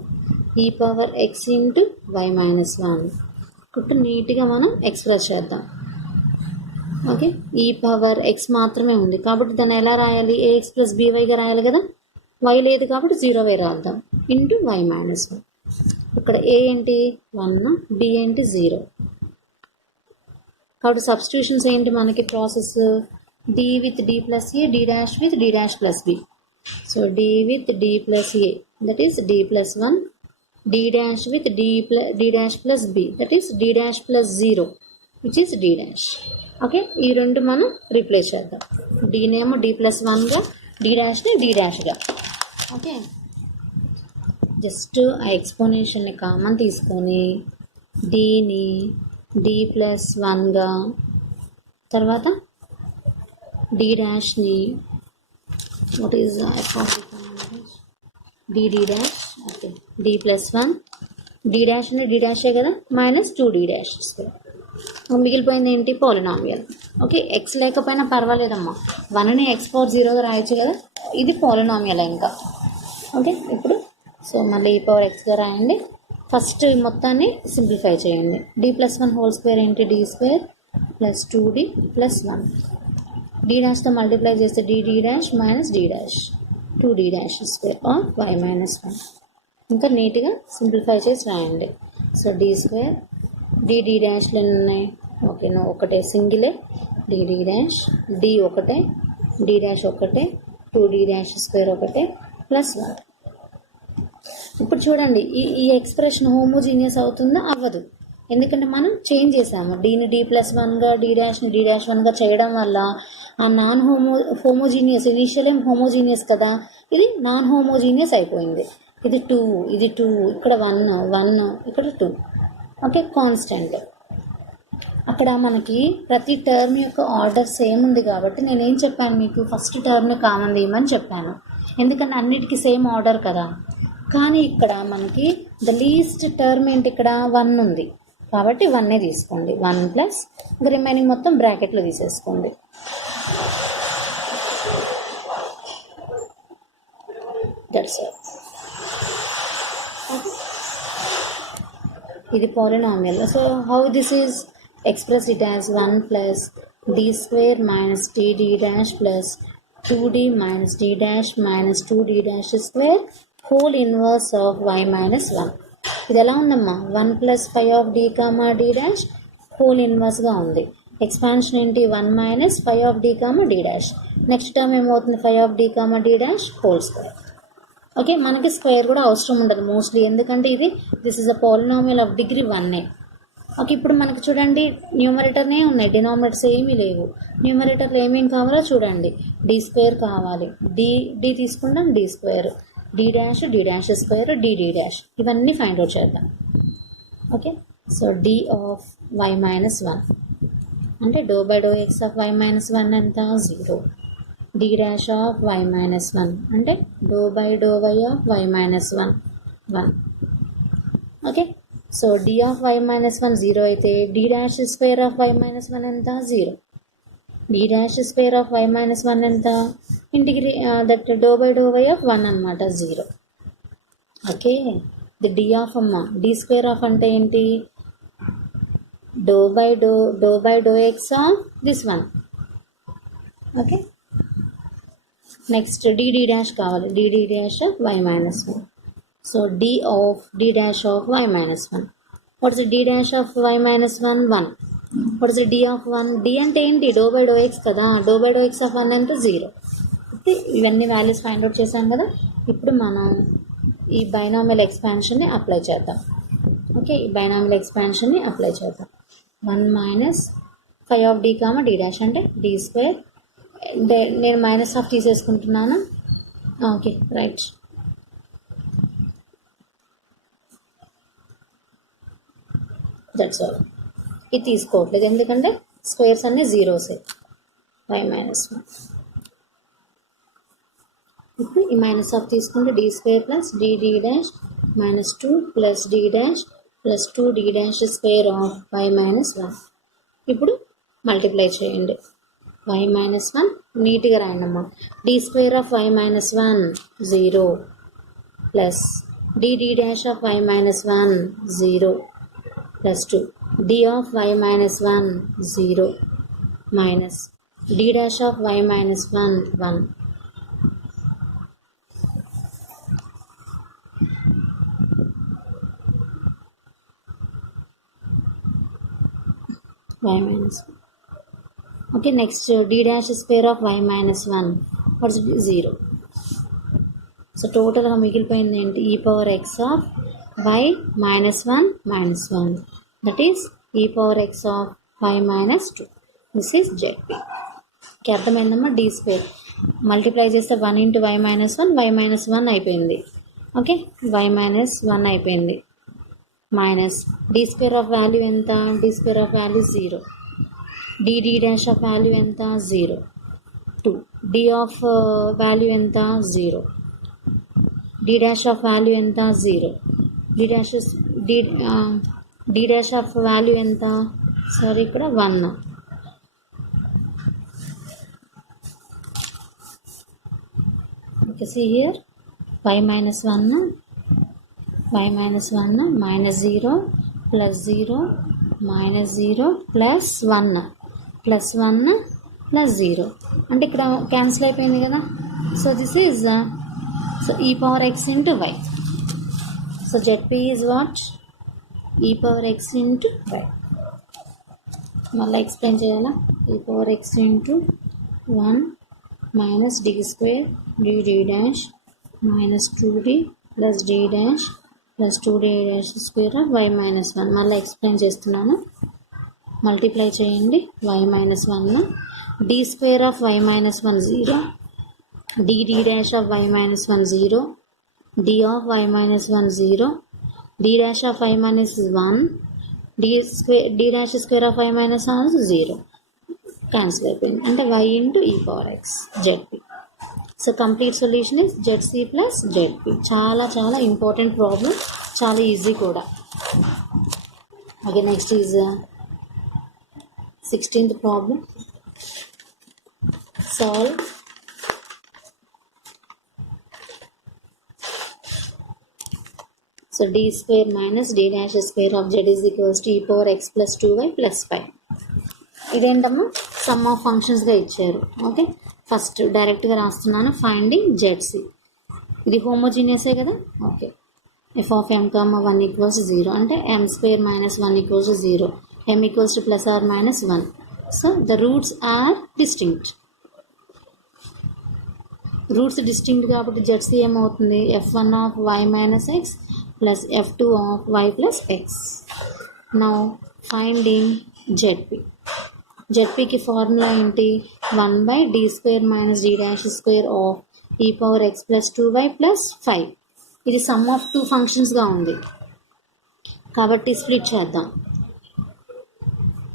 e power x into y minus 1. ఇప్పుడు నీట్గా మనం ఎక్స్ప్రెస్ చేద్దాం. Okay, ఈ power X మాత్రమే ఉంది కాబట్టి దాన్ని ఎలా రాయాలి? ఏఎక్స్ ప్లస్ బీవైగా రాయాలి కదా. వై లేదు కాబట్టి 0 రాద్దాం ఇంటూ వై మైనస్ 1. ఇక్కడ ఏ ఏంటి 1, బి ఏంటి 0. కాబట్టి సబ్స్టిట్యూషన్స్ ఏంటి మనకి process? D with d plus a, d dash with d dash plus b. So d with d plus a, that is d plus 1, d dash with d dash plus b, that is d dash plus 0 which is d dash. Okay, ఈ రెండు మనం replace చేద్దాం. డీనేమో d plus 1గా, d డాష్ని d డాష్గా. Okay, just ఆ ఎక్స్పోనెన్షియల్ని కామన్ తీసుకొని డీని డి ప్లస్ 1గా, తర్వాత డి డాష్ని what is D dash. Okay, D plus 1, D డాష్ని డి డాషే కదా, మైనస్ 2d డాష్ స్క్వేర్. మిగిలిపోయింది ఏంటి? పాలినామియల్. ఓకే, ఎక్స్ లేకపోయినా పర్వాలేదమ్మా, 1ని x పవర్ 0గా రాయొచ్చు కదా, ఇది పాలినామియల్ ఇంకా. ఓకే, ఇప్పుడు సో మళ్ళీ ఈ పవర్ ఎక్స్గా రాయండి. ఫస్ట్ మొత్తాన్ని సింప్లిఫై చేయండి. డి ప్లస్ 1 హోల్ స్క్వేర్ ఏంటి? D square plus 2d plus 1. D డాష్తో మల్టిప్లై చేస్తే D dash minus D dash 2d dash square or y minus 1. ఇంకా నీట్గా సింప్లిఫై చేసి రాయండి. సో డి స్క్వేర్, డి డాష్లు ఎన్ని ఉన్నాయి? ఓకే, ఒకటే సింగిలే డి డాష్, డి ఒకటే, డి డాష్ ఒకటే, 2d డాష్ స్క్వేర్ ఒకటే ప్లస్ 1. ఇప్పుడు చూడండి, ఈ ఎక్స్ప్రెషన్ హోమోజీనియస్ అవుతుందా? అవ్వదు. ఎందుకంటే మనం చేంజ్ చేసాము. డీని డి ప్లస్ 1గా, డి డాష్ని డి డాష్ 1గా చేయడం వల్ల ఆ నాన్ హోమోజీనియస్, ఇనీషియల్ ఏం హోమోజీనియస్ కదా, ఇది నాన్ హోమోజీనియస్ అయిపోయింది. ఇది 2, ఇది 2, ఇక్కడ 1, ఇక్కడ 2. Okay, constant. అక్కడ మనకి ప్రతి టర్మ్ యొక్క ఆర్డర్ సేమ్ ఉంది కాబట్టి నేనేం చెప్పాను మీకు? ఫస్ట్ టర్మ్ని కామన్ తీయమని చెప్పాను, ఎందుకంటే అన్నిటికీ సేమ్ ఆర్డర్ కదా. కానీ ఇక్కడ మనకి ద లీస్ట్ టర్మ్ ఏంటి? ఇక్కడ 1 ఉంది కాబట్టి 1 తీసుకోండి. 1 ప్లస్ ఇంకా రిమైనింగ్ మొత్తం బ్రాకెట్లో తీసేసుకోండి. That's all. ఇది polynomial. So how this is express it as 1 plus D square minus D dash plus 2d minus D dash minus 2d dash square whole inverse of y minus 1. ఇది ఎలా ఉందమ్మా? 1 plus 5 of D comma D dash whole ఇన్వర్స్గా ఉంది. Expansion ఏంటి? 1 minus 5 of D comma D dash. Next term ఏమవుతుంది? 5 of D comma D dash whole square. Okay, మనకి స్క్వేర్ కూడా అవసరం ఉండదు మోస్ట్లీ, ఎందుకంటే ఇది this is a polynomial of degree 1. ఓకే, ఇప్పుడు మనకు చూడండి న్యూమరేటర్నే ఉన్నాయి, డినామినేటర్స్ ఏమీ లేవు. న్యూమరేటర్లో ఏమేమి కావాలో చూడండి. డి స్క్వేర్ కావాలి, డి తీసుకుంటాం, d square, d dash square, d dash, ఇవన్నీ ఫైండ్ అవుట్ చేద్దాం. Okay, so D of y minus 1 అంటే doh by do X of y minus 1 ఎంత? 0. D dash of y minus 1 అంటే doh by do y of y minus 1 1. Okay, so D of y minus 1 0 అయితే d dash square of y minus 1 ఎంత? 0. D dash square of y minus 1 ఎంత? Integrate that డో by do y of 1 అనమాట, 0. Okay, the D of D square of అంటే ఏంటి? Do by do X of this 1. Okay, next D dash కావాలి, D dash of y minus 1. So D of D dash of y minus 1. What's D dash of y minus 1? 1. What's D of 1? D అంటే ఏంటి? Do by do x కదా, doh by do X of 1 అంటే 0. ఓకే, ఇవన్నీ values find out చేసాం కదా. ఇప్పుడు మనం ఈ బైనామియల్ ఎక్స్పాన్షన్ని అప్లై చేద్దాం. ఓకే, ఈ బైనామియల్ ఎక్స్పాన్షన్ని అప్లై చేద్దాం. 1 minus five of d comma d dash అంటే డి స్క్వేర్, నేను మైనస్ ఆఫ్ తీసేసుకుంటున్నాను. Okay right. That's all. ఇది తీసుకోవట్లేదు ఎందుకంటే స్క్వేర్స్ అన్నీ జీరోసే. y minus 1. ఇప్పుడు ఈ మైనస్ ఆఫ్ తీసుకుంటే d square plus d d dash minus 2 plus d dash plus 2 d dash square of y minus 1. ఇప్పుడు మల్టిప్లై చేయండి. y మైనస్ 1 నీట్గా రాయండి అమ్మా. D square of y minus 1 0 plus d d dash of y minus 1 0 plus 2 d of y minus 1 0 minus d dash of y minus 1 1. y minus 1. Okay, next d dash square of y minus 1. What's 0? So total గా మిగిలిపోయింది ఏంటి? e power x of y minus 1 minus 1. That is e power x of y minus 2. This is ZP. Okay అర్థమైందమ్మా. D square multiply చేస్తే 1 into y minus 1 y minus 1 అయిపోయింది. Okay y minus 1 అయిపోయింది. Minus d square of value ఎంత? D square of value 0. D d dash of value ఎంత? 0. 2 D of value ఎంత? 0. D dash of value ఎంత? 0. D dash d dash of value ఎంత? Sorry ఇక్కడ 1. Okay see here y minus 1 minus 0 plus 0 minus 0 plus 1 plus 1 plus 0 అంటే ఇక్కడ క్యాన్సిల్ అయిపోయింది కదా. So this is so e power x into y. So ZP is what? e power x into y. మళ్ళీ ఎక్స్ప్లెయిన్ చేయాలా? e power x into 1 minus d square d d dash minus 2d plus d dash plus 2d dash square of y minus 1. మళ్ళీ ఎక్స్ప్లెయిన్ చేస్తున్నాను. మల్టిప్లై చేయండి. y minus 1 d square of y minus 1 0, d d dash of y minus 1 0, d of y minus 1 0, d dash of y minus 1, d dash square of y minus 1 0. క్యాన్సిల్ అయిపోయింది అంటే y into e power x ZP. So complete solution is ZC plus ZP. చాలా చాలా important problem, చాలా ఈజీ కూడా. Okay next is 16th problem. Solve. So d square minus d dash square of z is equals to e power x plus 2y plus 5. ఇదేంటమ్మా? Sum of ఫంక్షన్స్గా ఇచ్చారు. Okay first డైరెక్ట్గా రాస్తున్నాను. Finding ZC. ఇది హోమోజీనియసే కదా. ఓకే f of m, 1 equals 0 అంటే m square minus 1 equals 0, m equals to plus or minus 1. So the roots are distinct. Roots distinct కాబట్టి ZC ఏమవుతుంది? f1 of y minus x plus f2 of y plus x. Now finding ZP. ZPకి formula ఏంటి? 1 by d square minus d dash square of e power x plus 2y plus 5. ఇది some of 2 ఫంక్షన్స్గా ఉంది కాబట్టి స్ప్లిట్ చేద్దాం.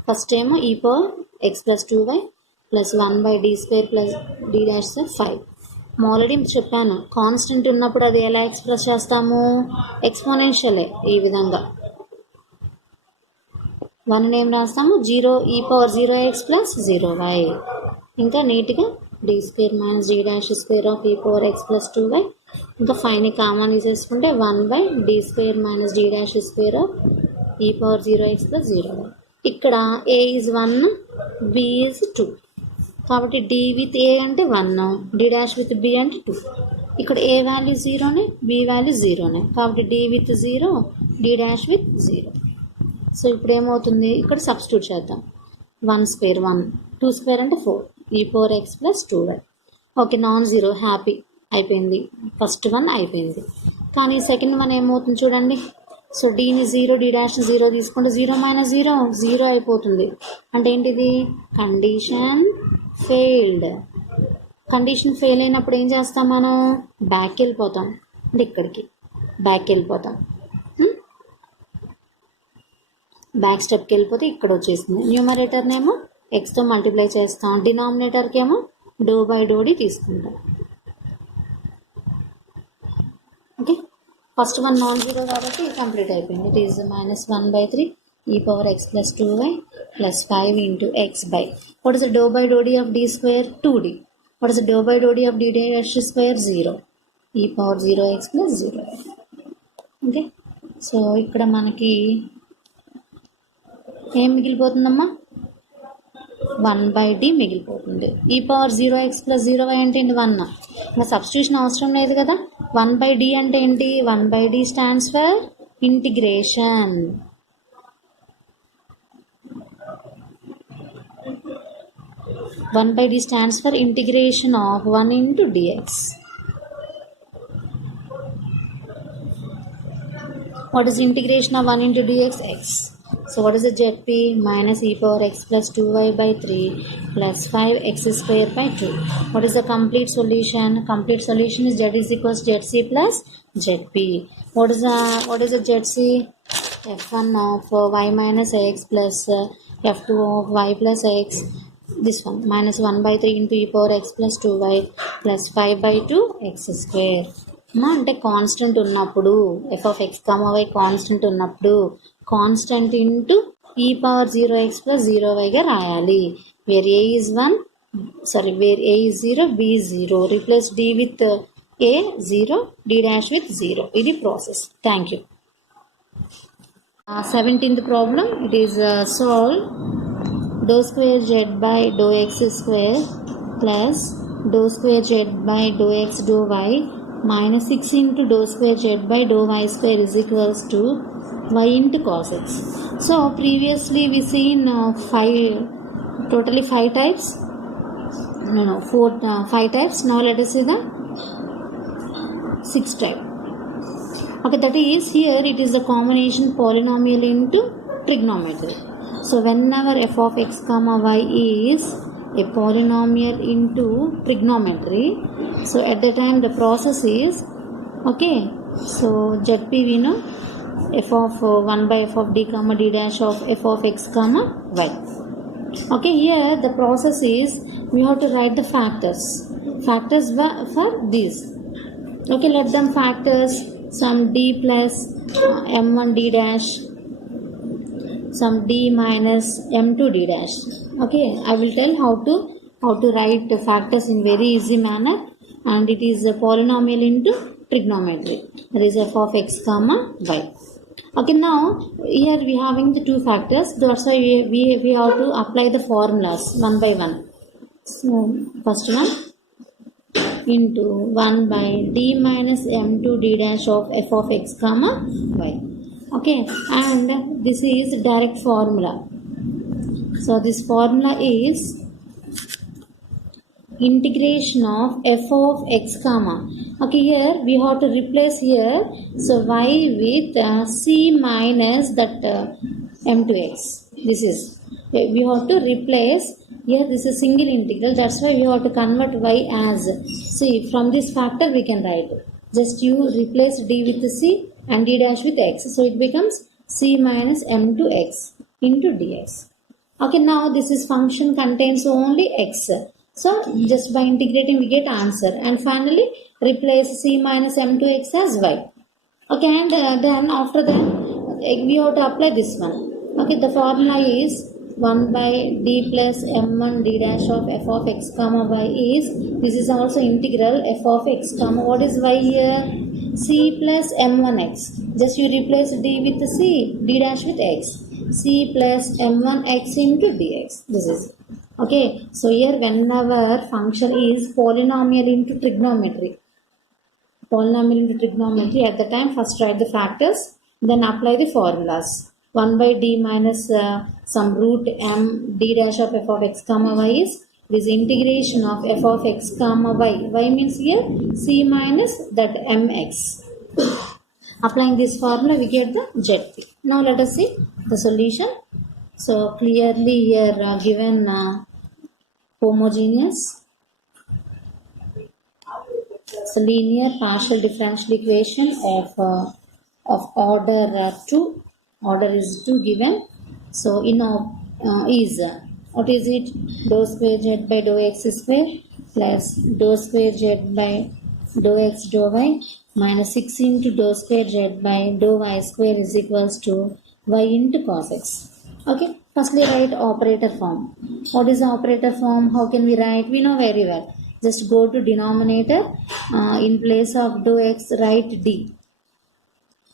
ఫస్ట్ ఏమో e power x plus 2y plus 1 by d square plus d dash 5. ఆల్రెడీ చెప్పాను కాన్స్టెంట్ ఉన్నప్పుడు అది ఎలా ఎక్స్ప్రెస్ చేస్తాము? ఎక్స్పోనెన్షియలే. ఈ విధంగా 1 ఏం రాస్తాము? 0 e power 0x plus 0y. ఇంకా నీట్గా d square minus d dash square of e power x plus 2y. ఇంకా 5ని కామన్ తీసేసుకుంటే 1 by d square minus d dash square of e power 0x plus 0y. ఇక్కడ a is 1, b is 2 కాబట్టి d with a అంటే 1, d dash with b అంటే 2. ఇక్కడ a value 0నే, b value 0నే కాబట్టి d with 0, d dash with 0. సో ఇప్పుడు ఏమవుతుంది? ఇక్కడ సబ్స్టిట్యూట్ చేద్దాం. 1 square 1, 2 square అంటే 4, e power x plus 2y. Okay non zero happy అయిపోయింది. ఫస్ట్ వన్ అయిపోయింది. కానీ సెకండ్ వన్ ఏమవుతుంది చూడండి. సో డీని 0, డి డాష్ని 0 తీసుకుంటే 0 మైనస్ 0 0 అయిపోతుంది. అంటే ఏంటిది? Condition failed. కండిషన్ ఫెయిల్ అయినప్పుడు ఏం చేస్తాం మనం? బ్యాక్ వెళ్ళిపోతాం. అంటే ఇక్కడికి బ్యాక్ వెళ్ళిపోతాం. బ్యాక్ స్టెప్కి వెళ్ళిపోతే ఇక్కడ వచ్చేసింది. న్యూమరేటర్నేమో ఎక్స్తో మల్టిప్లై చేస్తాం, డినామినేటర్కి ఏమో డో బై డోడి తీసుకుంటాం. Okay, first one non zero కాబట్టి కంప్లీట్ అయిపోయింది. It is -1/3 e power x plus 2y plus 5 into x by, what is the dou by dou d of d square? 2d. What is the dou by dou d of d dash square? 0. e power 0x plus 0. Okay, so ఇక్కడ మనకి ఏం మిగిలిపోతుందమ్మా? 1/d మిగిలిపోతుంది. e power 0x plus 0y అంటే ఏంటి? 1. ఇంకా సబ్స్టిట్యూషన్ అవసరం లేదు కదా. 1/d అంటే ఏంటి? 1/d stands for integration. 1/d stands for integration of 1 into dx. What is integration of 1 into dx? X. So what is the ZP? Minus e power x plus 2y by 3 plus 5x square by 2. What is the complete solution? Complete solution is Z is equals ZC plus ZP. What is the ZC? F1 of y minus x plus F2 of y plus x. This one minus 1/3 into e power x plus 2y plus 5/2 x square. అంటే constant ఉన్నప్పుడు f of X comma y constant ఉన్నప్పుడు constant into e power 0x plus 0yగా రాయాలి. Where a is 1, where a is 0, b is 0, replace d with a 0, D dash with 0. ఇది process. Thank you. 17th ప్రాబ్లం. It is solve dou square z by dou x square plus dou square z by dou x dou y minus 6 into dou square z by dou y square is equals to y into cos x. So previously we seen 5 types. No, 5 types. Now let us see the 6th type. Okay, that is here it is the combination polynomial into trigonometry. So whenever f of x comma y is a polynomial into trigonometry, so at the time the process is, okay, so ZP we know f of 1 by f of d comma d dash of f of x comma y. Okay, here the process is we have to write the factors for these. Okay, let them factors. Some d plus m1 d dash, some d minus m2 d dash. Okay, I will tell how to write the factors in very easy manner, and it is a polynomial into trigonometry. That is f of x comma y. Okay, now here we having the two factors. That's why we have to apply the formulas one by one. So first one into 1 by d minus m2 d dash of f of x comma y. Okay, and this is direct formula. So this formula is integration of f of x comma. Okay, here we have to replace here, so y with c minus that m2x. This is, we have to replace here, this is single integral, that's why we have to convert y as, see from this factor we can write, just you replace d with c and d dash with x, so it becomes c minus m2x into dx. Okay, now this is function contains only x, so just by integrating we get answer, and finally replace c minus m2x as y. Okay, and then after that we have to apply this one. Okay, the formula is 1 by d plus m1 d dash of f of x comma y is, this is also integral f of x comma, what is y here? C plus m1x. Just you replace d with c, d dash with x. C plus m1x into dx. This is okay. So here whenever function is polynomial into trigonometry, at the time first write the factors, then apply the formulas. 1 by d minus some root m d dash of f of x comma y is this integration of f of x comma y. Y means here c minus that mx. Applying this formula, we get the ZP. Now let us see the solution. So clearly here given homogeneous, so linear partial differential equation of order 2. Order is 2 given. So is what is it? Dou square z by dou x square plus dou square z by dou x dou y minus 6 into dou square z by dou y square is equals to y into cos x. Okay, firstly write operator form. What is the operator form? How can we write? We know very well. Just go to denominator, in place of dou x write d.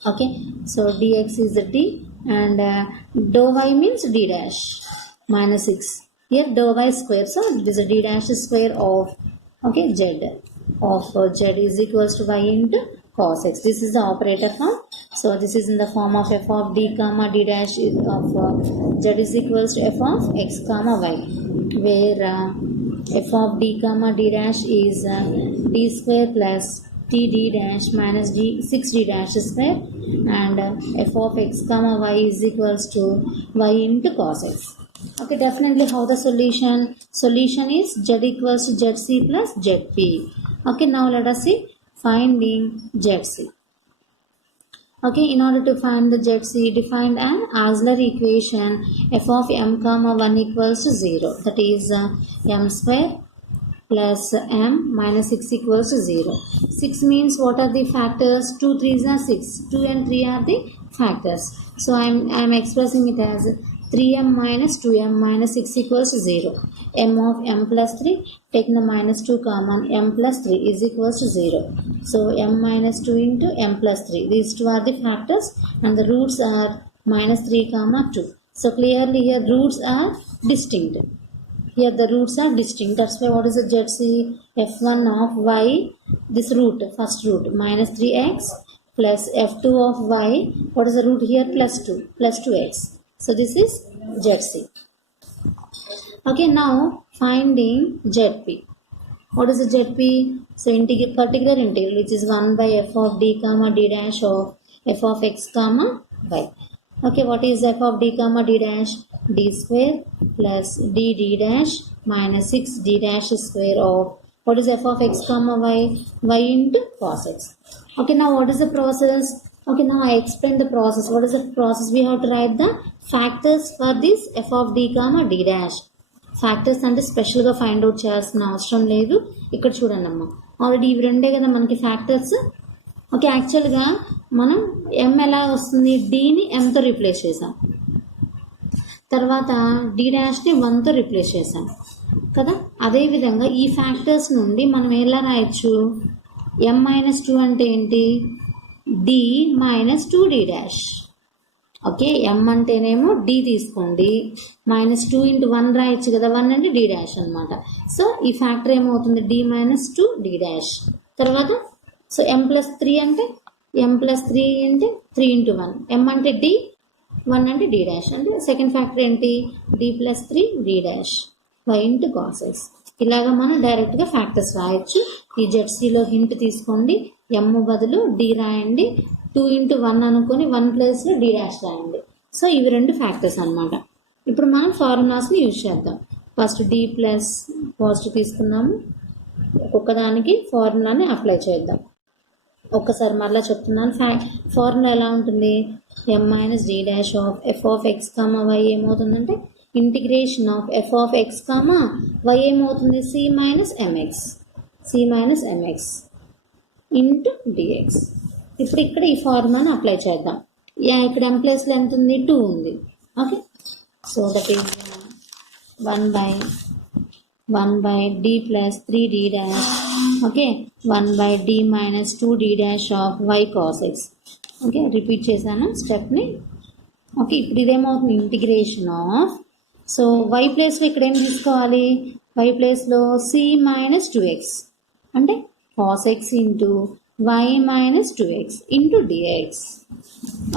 Okay, so dx is the d and dou y means d dash minus 6. Here dou y square, so it is a d dash square of z of z is equals to y into cos x. This is the operator form. So this is in the form of f of d comma d dash of z is equals to f of x comma y, where f of d comma d dash is d square plus t d dash minus d 6d dash square, and f of x comma y is equals to y into cos x. Okay, definitely how the solution is z equals to zc plus zp. Okay, now let us see finding zc. Okay, in order to find the zc, define an auxiliary equation f of m comma 1 equals to 0, that is m square plus m minus 6 equals to 0. 6 means what are the factors? 2 3s are 6. 2 and 3 are the factors. So I am expressing it as 3m minus 2m minus 6 equals to 0. M of m plus 3, taking the minus 2 common, m plus 3 is equals to 0. So m minus 2 into m plus 3. These two are the factors and the roots are minus 3 comma 2. So clearly here roots are distinct. Here the roots are distinct. That's why what is the ZC? f1 of y, this root, first root, minus 3x plus f2 of y. What is the root here? Plus 2, plus 2x. So this is ZC. Okay, now finding ZP. What is the ZP? So particular integral, which is 1 by f of d comma d dash of f of x comma y. Okay, what is f of d comma d dash? D square plus d dash minus 6 d dash square of what is f of x comma y? Y into cos x. Okay, now what is the process? Okay, now I explain the process. What is the process? We have to write the factors for this f of d comma d dash. Factors అంటే స్పెషల్గా find out చేయాల్సిన అవసరం లేదు. ఇక్కడ చూడండి అమ్మ, ఆల్రెడీ ఇవి రెండే కదా మనకి ఫ్యాక్టర్స్. ఓకే, యాక్చువల్గా మనం ఎం ఎలా వస్తుంది? డీని ఎంతో రీప్లేస్ చేసాం, తర్వాత డి డాష్ని 1తో రీప్లేస్ చేసాం కదా. అదేవిధంగా ఈ ఫ్యాక్టర్స్ నుండి మనం ఎలా రాయొచ్చు? ఎం మైనస్ 2 అంటే ఏంటి? D minus 2d dash. Okay, m అంటేనేమో డి తీసుకోండి, మైనస్ 2 ఇంటూ 1 రాయొచ్చు కదా. 1 అంటే డి డాష్ అనమాట. సో ఈ ఫ్యాక్టర్ ఏమవుతుంది? D minus 2d dash. తర్వాత సో ఎం ప్లస్ 3 అంటే ఎం ప్లస్ 3 అంటే 3 ఇంటూ 1. ఎం అంటే డి, 1 అంటే డి డాష్. అంటే సెకండ్ ఫ్యాక్టర్ ఏంటి? D plus 3d dash y into cos x. ఇలాగా మనం డైరెక్ట్గా ఫ్యాక్టర్స్ రాయొచ్చు. ఈ జెడ్సీలో హింట్ తీసుకోండి, ఎం బదులు డి రాయండి, 2 ఇంటూ 1 అనుకొని 1 ప్లేస్లో డి డాష్ రాయండి. సో ఇవి రెండు ఫ్యాక్టర్స్ అనమాట. ఇప్పుడు మనం ఫార్ములాస్ని యూజ్ చేద్దాం. ఫస్ట్ డి ప్లస్ పాజిటివ్ తీసుకున్నాము, ఒక్కొక్క దానికి ఫార్ములాని అప్లై చేద్దాం. ఒక్కసారి మరలా చెప్తున్నాను, ఫార్ములా ఎలా ఉంటుంది? M minus D dash of f of X comma y ఏమవుతుందంటే integration of f of X comma y ఏమవుతుంది? C minus m x into d x. ఇప్పుడు ఇక్కడ ఈ ఫార్ములాని అప్లై చేద్దాం. ఇక్కడ ఎం ప్లేస్లో ఎంత ఉంది? 2 ఉంది. Okay, so that is 1 by d plus 3d dash. Okay, 1 by d minus 2d dash of y cos x. Okay, repeat చేశాను స్టెప్ని. ఓకే, ఇప్పుడు ఇదేమవుతుంది? ఇంటిగ్రేషన్ ఆఫ్, సో y ప్లేస్లో ఇక్కడ ఏం తీసుకోవాలి? y ప్లేస్లో c మైనస్ 2x అంటే cos x into y minus 2x into dx.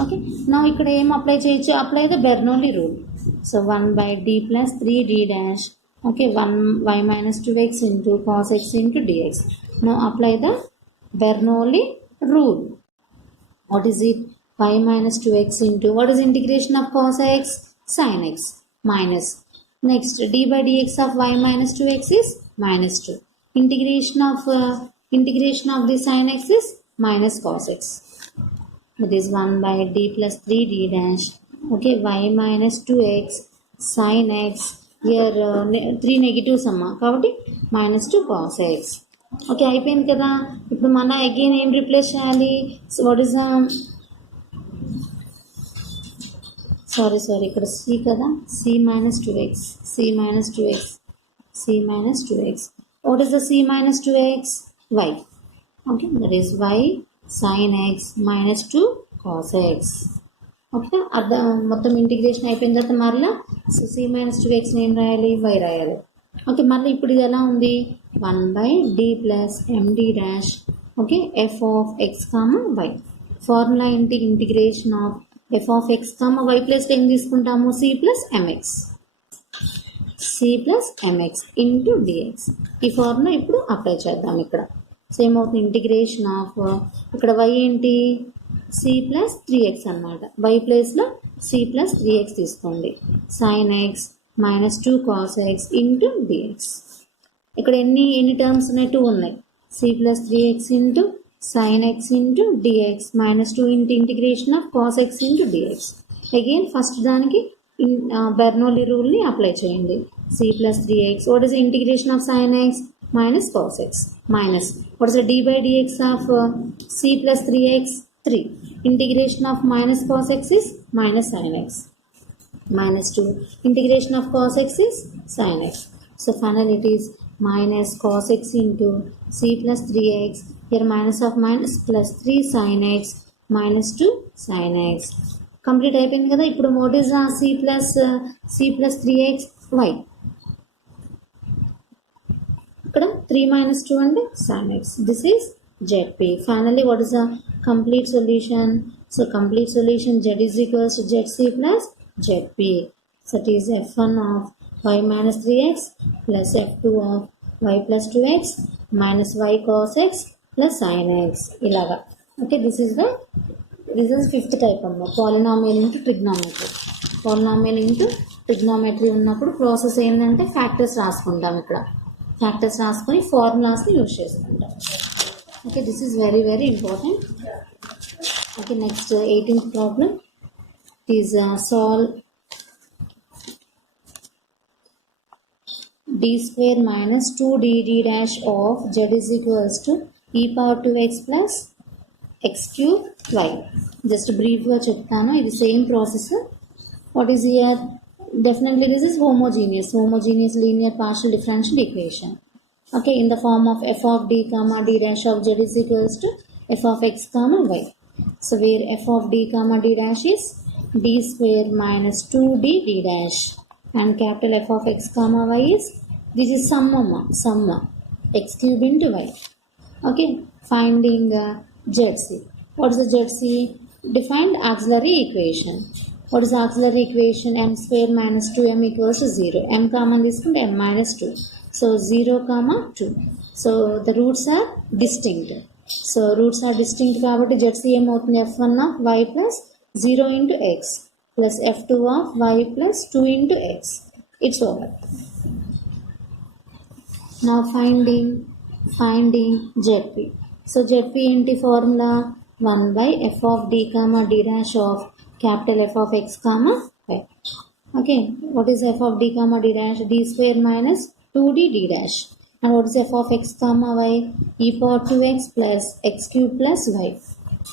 Okay, నా ఇక్కడ ఏం అప్లై చేయొచ్చు? Apply the Bernoulli rule. So 1 by d plus 3d dash. Okay, 1 y minus 2x into cos x into dx. Now apply the Bernoulli rule. What is it? Y minus 2x into, what is integration of cos x? Sin x minus. Next, d by dx of y minus 2x is minus 2. Integration of the sin x is minus cos x. That is 1 by d plus 3d dash. Okay, y minus 2x sin x. Here 3 negatives amma. కాబట్టి minus 2 cos x. Okay అయిపోయింది కదా. ఇప్పుడు మన అగైన్ ఏం రిప్లేస్ చేయాలి? So what is sorry ఇక్కడ c కదా, c minus 2x, c minus 2x, c minus 2x. What is the c minus 2x? y. Okay, that is y sin x minus 2 cos x. Okay అర్థం మొత్తం ఇంటిగ్రేషన్ అయిపోయిన తర్వాత మరలా సో c minus 2x ఏం రాయాలి? y రాయాలి. ఓకే మళ్ళీ ఇప్పుడు ఇది ఎలా ఉంది? 1 by d plus md dash. ఓకే f of x comma y. Formula ఏంటి? Integration of f of x comma y plus ఏం తీసుకుంటాము? c plus mx, c plus mx into dx. ఈ ఫార్ములా ఇప్పుడు అప్లై చేద్దాం ఇక్కడ. సో ఏమవుతుంది? ఇంటిగ్రేషన్ ఆఫ్ ఇక్కడ y ఏంటి? c plus 3x అన్నమాట. y ప్లేస్లో c plus 3x తీసుకోండి. sin x minus 2 cos x into dx. ఇక్కడ ఎన్ని టర్మ్స్ ఉన్నాయి? 2 ఉన్నాయి. c plus 3x into sin x into dx minus 2 into integration of cos x into dx. Again first దానికి బెర్నౌలీ రూల్ని అప్లై చేయండి. c plus 3x. What is integration of sin x minus cos x minus what is the d by dx of c plus 3x? 3. Integration of minus cos x is minus sin x minus 2. Integration of cos x is sin x. So finally it is minus cos x into c plus 3x. Here minus of minus plus 3 sin x minus 2 sin x. Complete అయిపోయింది కదా. ఇప్పుడు what is c plus 3x? y. ఇక్కడ 3 minus 2 అంటే sin x. This is ZP. Finally what is the complete solution? So complete solution z is equals to zc plus zp. So it is f1 of y minus 3x plus f2 of y plus 2x minus y cos x plus sin x. ఇలాగా. Okay this is fifth type అన్నమాట. Polynomial into trigonometry. Polynomial into trigonometry ఉన్నప్పుడు process ఏంటంటే factors రాసుకుంటాం. ఇక్కడ factors రాసుకొని ఫార్ములాస్ని use చేసుకుంటాం. Okay this is very very important. Okay next 18th problem is solve d square minus 2dd dash of z is equals to e power 2x plus x cube y. Just బ్రీఫ్గా చెప్తాను. ఇది same process. What is here? Definitely this is homogeneous linear partial differential equation. Okay, in the form of f of d comma d dash of z is equals to f of x comma y. So where f of d comma d dash is d square minus 2d d dash and capital F of x comma y is, this is sum x cube into y. Okay, finding ZC. What is the ZC? Defined auxiliary equation. What is the auxiliary equation? M square minus 2m equals to 0. M common తీసుకుంటే m minus 2. So 0 comma 2. So the roots are distinct. So roots are distinct కాబట్టి ZC ఏమవుతుంది? f1 of y plus 0 into x plus f2 of y plus 2 into x. It's over. Now finding ZP. So ZP ఏంటి ఫార్ములా? 1 by f of d comma d dash of capital F of x comma y. Okay, what is f of d comma d dash? D square minus 2d d dash. And what is f of x comma y? E power 2x plus x cube plus y.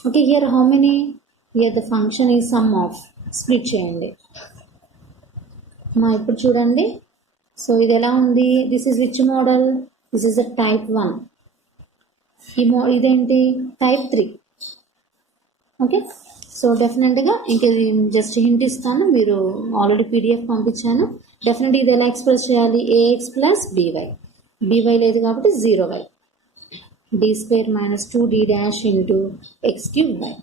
Okay, here how many? Here the function is sum of. Split చేయండి. ఇప్పుడు చూడండి. సో ఇది ఎలా ఉంది? This is which model? This is the type 1. ఇదేంటి? టైప్ 3. Okay, so డెఫినెట్గా ఇంక just hint ఇస్తాను. మీరు ఆల్రెడీ పీడిఎఫ్ పంపించాను. డెఫినెట్గా ఇది ఎలా ఎక్స్ప్రెస్ చేయాలి? ఏఎక్స్ ప్లస్ బీవై లేదు కాబట్టి 0y. d square minus 2d dash into x cube y.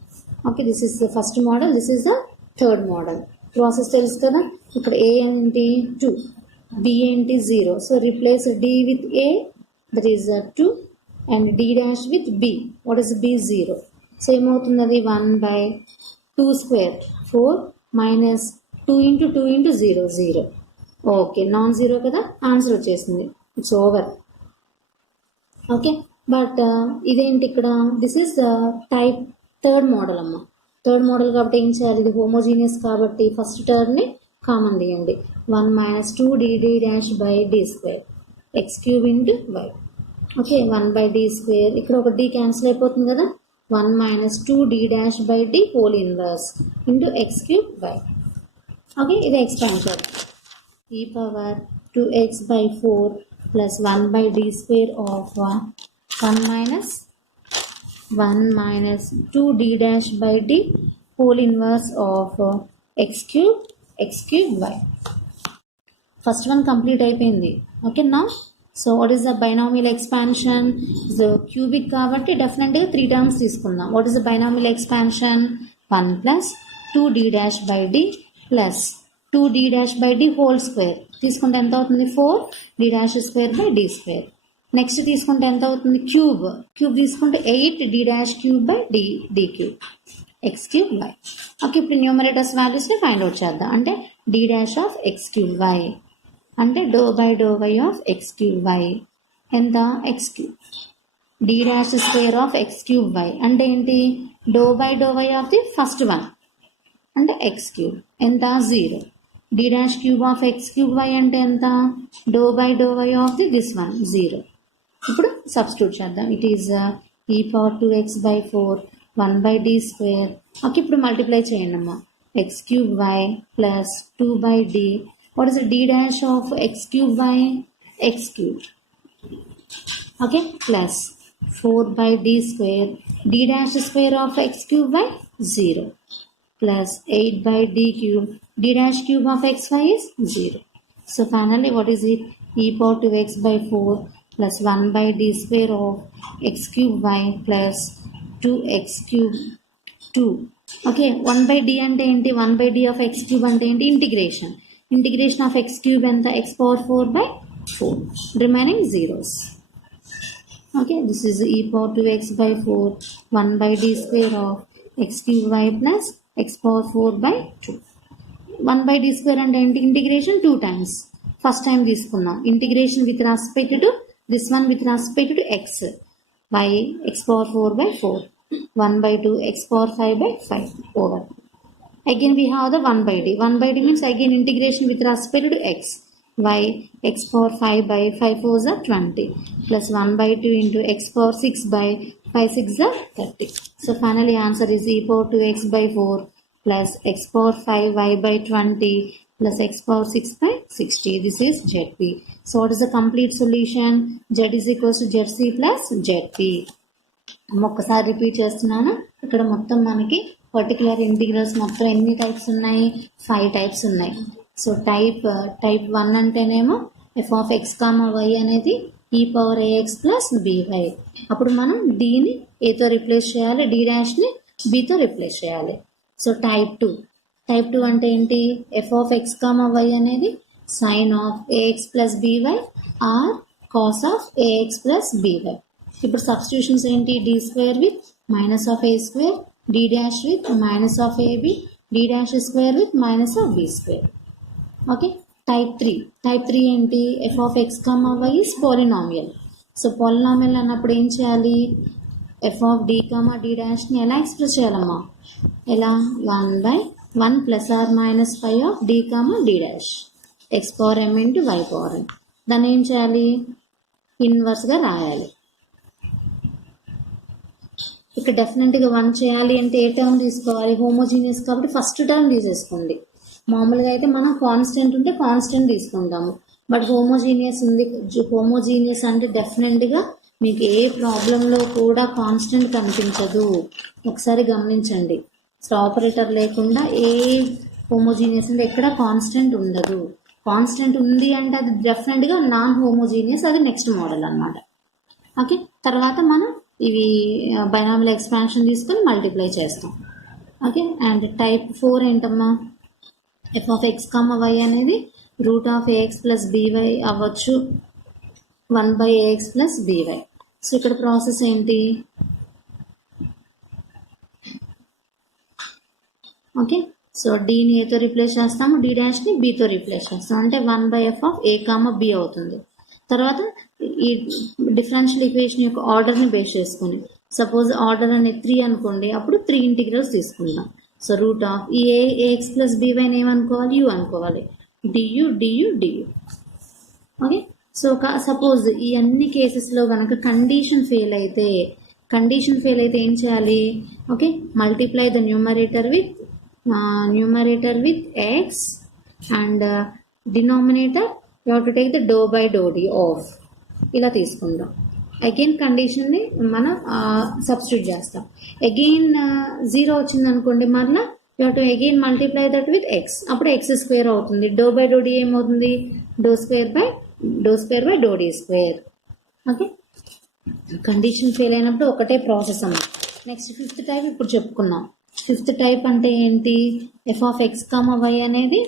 Okay, this is the first model. This is the third model. Process తెలుసు కదా. ఇక్కడ ఏ ఏంటి? 2, b ఏంటి? 0. So replace d with a, that is 2, and d dash with b. What is b? 0. సో ఏమవుతుంది అది 1/2 స్క్వేర్ 4 మైనస్ 2 ఇంటూ 2 ఇంటూ 0 0. Okay, non zero కదా, ఆన్సర్ వచ్చేసింది. It's over. Okay, but ఇదేంటి ఇక్కడ, this is type third model అమ్మ. థర్డ్ మోడల్ కాబట్టి ఏం చేయాలి, ఇది హోమోజీనియస్ కాబట్టి ఫస్ట్ టర్మ్ని కామన్ తీయండి. 1 మైనస్ 2 dd dash by d square x cube into y. Okay, 1/d square, ఇక్కడ ఒక d క్యాన్సిల్ అయిపోతుంది కదా, 1 మైనస్ 2 d dash by d whole inverse into x cube y. Okay, ఇది ఎక్స్పాండ్ చేద్దాం. e power 2x by 4 plus 1/d square of 1 minus 2d dash by d whole inverse of x cube y. First one complete అయిపోయింది. Okay, now so what is the binomial expansion? So cubic కాబట్టి డెఫినెట్గా 3 టర్మ్స్ తీసుకుందాం. What is the binomial expansion? 1 plus 2d dash by d plus 2d dash by d whole square తీసుకుంటే ఎంత అవుతుంది, 4d dash square by d square. Next తీసుకుంటే ఎంత అవుతుంది, క్యూబ్ తీసుకుంటే 8d dash cube by d cube x cube y. Okay, ఇప్పుడు numerators వాల్యూస్ని find out చేద్దాం. అంటే d dash of x cube y అంటే doh by do y of x cube y ఎంత, x cube. d dash square of x cube y అంటే ఏంటి, do by do y of the first one అంటే x cube ఎంత, 0. d dash cube of x cube y అంటే ఎంత, doh by do y of the this one 0. ఇప్పుడు substitute చేద్దాం. It is e power 2x by 4 1/d square. Okay, ఇప్పుడు multiply చేయండి అమ్మా. x cube y plus 2/d. What is d dash of x cube y, x cube. Okay, plus 4/d square, d dash square of x cube y 0 plus 8/d cube, d dash cube of xy is 0. So finally what is it, e power 2x by 4 plus 1/d square of x cube y plus 2x cube 2. Okay, 1/d అంటే ఏంటి, 1/d of x cube అంటే ఏంటి, integration of x cube ఎంత, x power 4 by 4 remaining zeros. Okay, this is e power 2x by 4 1/d square of x cube y plus x power 4 by 2. 1/d square అంటే ఏంటి, ఇంటిగ్రేషన్ 2 times. First time తీసుకున్నాం integration with respect to this one with respect to x by x power 4 by 4 1/2 x power 5 by 5 over. Again we have the 1/d means again integration with respect to x y x power 5 by 5 4s are 20 plus 1/2 into x power 6 by 5 6 are 30. So finally answer is e power 2x by 4 plus x power 5 y by 20 plus x power 6 by 60. This is ZP. So what is the complete solution? Z is equals to ZC plus ZP. ఒక్కసారి రిపీట్ చేస్తున్నాను. ఇక్కడ మొత్తం మనకి particular integrals మొత్తం ఎన్ని టైప్స్ ఉన్నాయి, 5 టైప్స్ ఉన్నాయి. So type 1 అంటేనేమో f of x, y అనేది e power ax plus by. అప్పుడు మనం dని aతో రిప్లేస్ చేయాలి, d డాష్ని bతో రిప్లేస్ చేయాలి. సో టైప్ 2 అంటే ఏంటి, f of x, y అనేది sin of ax plus by or cos of ax plus by. ఇప్పుడు సబ్స్టిట్యూషన్స్ ఏంటి, d square with minus of a square, d dash with minus of ab, d dash square with minus of b square. Okay, type 3 ఏంటి, f of x, y is polynomial. So polynomial అన్నప్పుడు ఏం చేయాలి, f of d, d డాష్ని ఎలా ఎక్స్ప్రెస్ చేయాలమ్మా, ఎలా 1/1 plus or minus 5 of d, d dash x power m into y power m. దాన్ని ఏం చేయాలి, ఇన్వర్స్గా రాయాలి. ఇక్కడ డెఫినెట్గా 1 చేయాలి అంటే ఏ టర్మ్ తీసుకోవాలి, హోమోజీనియస్ కాబట్టి ఫస్ట్ టర్మ్ తీసేసుకోండి. మామూలుగా అయితే మనం కాన్స్టెంట్ ఉంటే కాన్స్టెంట్ తీసుకుంటాము, బట్ హోమోజీనియస్ అంటే డెఫినెట్గా మీకు ఏ ప్రాబ్లంలో కూడా కాన్స్టెంట్ కనిపించదు. ఒకసారి గమనించండి, సో ఆపరేటర్ లేకుండా ఏ హోమోజీనియస్ అంటే ఎక్కడ కాన్స్టెంట్ ఉండదు. కాన్స్టెంట్ ఉంది అంటే అది డెఫినెట్గా నాన్ హోమోజీనియస్, అది నెక్స్ట్ మోడల్ అన్నమాట. ఓకే, తర్వాత మనం ఇవి బైనామియల్ ఎక్స్పాన్షన్ తీసుకొని మల్టిప్లై చేస్తాం. ఓకే, అండ్ టైప్ 4 ఏంటమ్మా, f of x, y అనేది root of ax plus by అవ్వచ్చు, 1/ax ప్లస్ by. సో ఇక్కడ ప్రాసెస్ ఏంటి, ఓకే, సో డీని ఏతో రీప్లేస్ చేస్తాము, డి డాష్ని బితో రీప్లేస్ చేస్తాం, అంటే 1/f ఆఫ్ a, b అవుతుంది. తర్వాత ఈ డిఫరెన్షియల్ ఈక్వేషన్ యొక్క ఆర్డర్ని బేస్ చేసుకుని, సపోజ్ ఆర్డర్ అనేది 3 అనుకోండి, అప్పుడు 3 ఇంటిగ్రల్స్ తీసుకుందాం. సో రూట్ ఆఫ్ ఈ ax ప్లస్ బీవైని ఏమనుకోవాలి, u అనుకోవాలి, du du du. ఓకే, సో సపోజ్ ఈ అన్ని కేసెస్లో కనుక కండిషన్ ఫెయిల్ అయితే ఏం చేయాలి, okay, multiply the numerator with x and denominator you have to take the doh by doh d of, ఇలా తీసుకుందాం. అగైన్ కండిషన్ని మనం సబ్స్టిట్యూట్ చేస్తాం. అగైన్ 0 వచ్చింది అనుకోండి, మరలా you have to again multiply that with x, అప్పుడు ఎక్స్ స్క్వేర్ అవుతుంది. డో బై డో డి ఏమవుతుంది, doh square by doh d square. Okay, condition fail అయినప్పుడు ఒకటే ప్రాసెస్ అన్నమాట. నెక్స్ట్ 5th టైప్ ఇప్పుడు చెప్పుకున్నాం. 5th టైప్ అంటే ఏంటి, f of X comma why అనేది.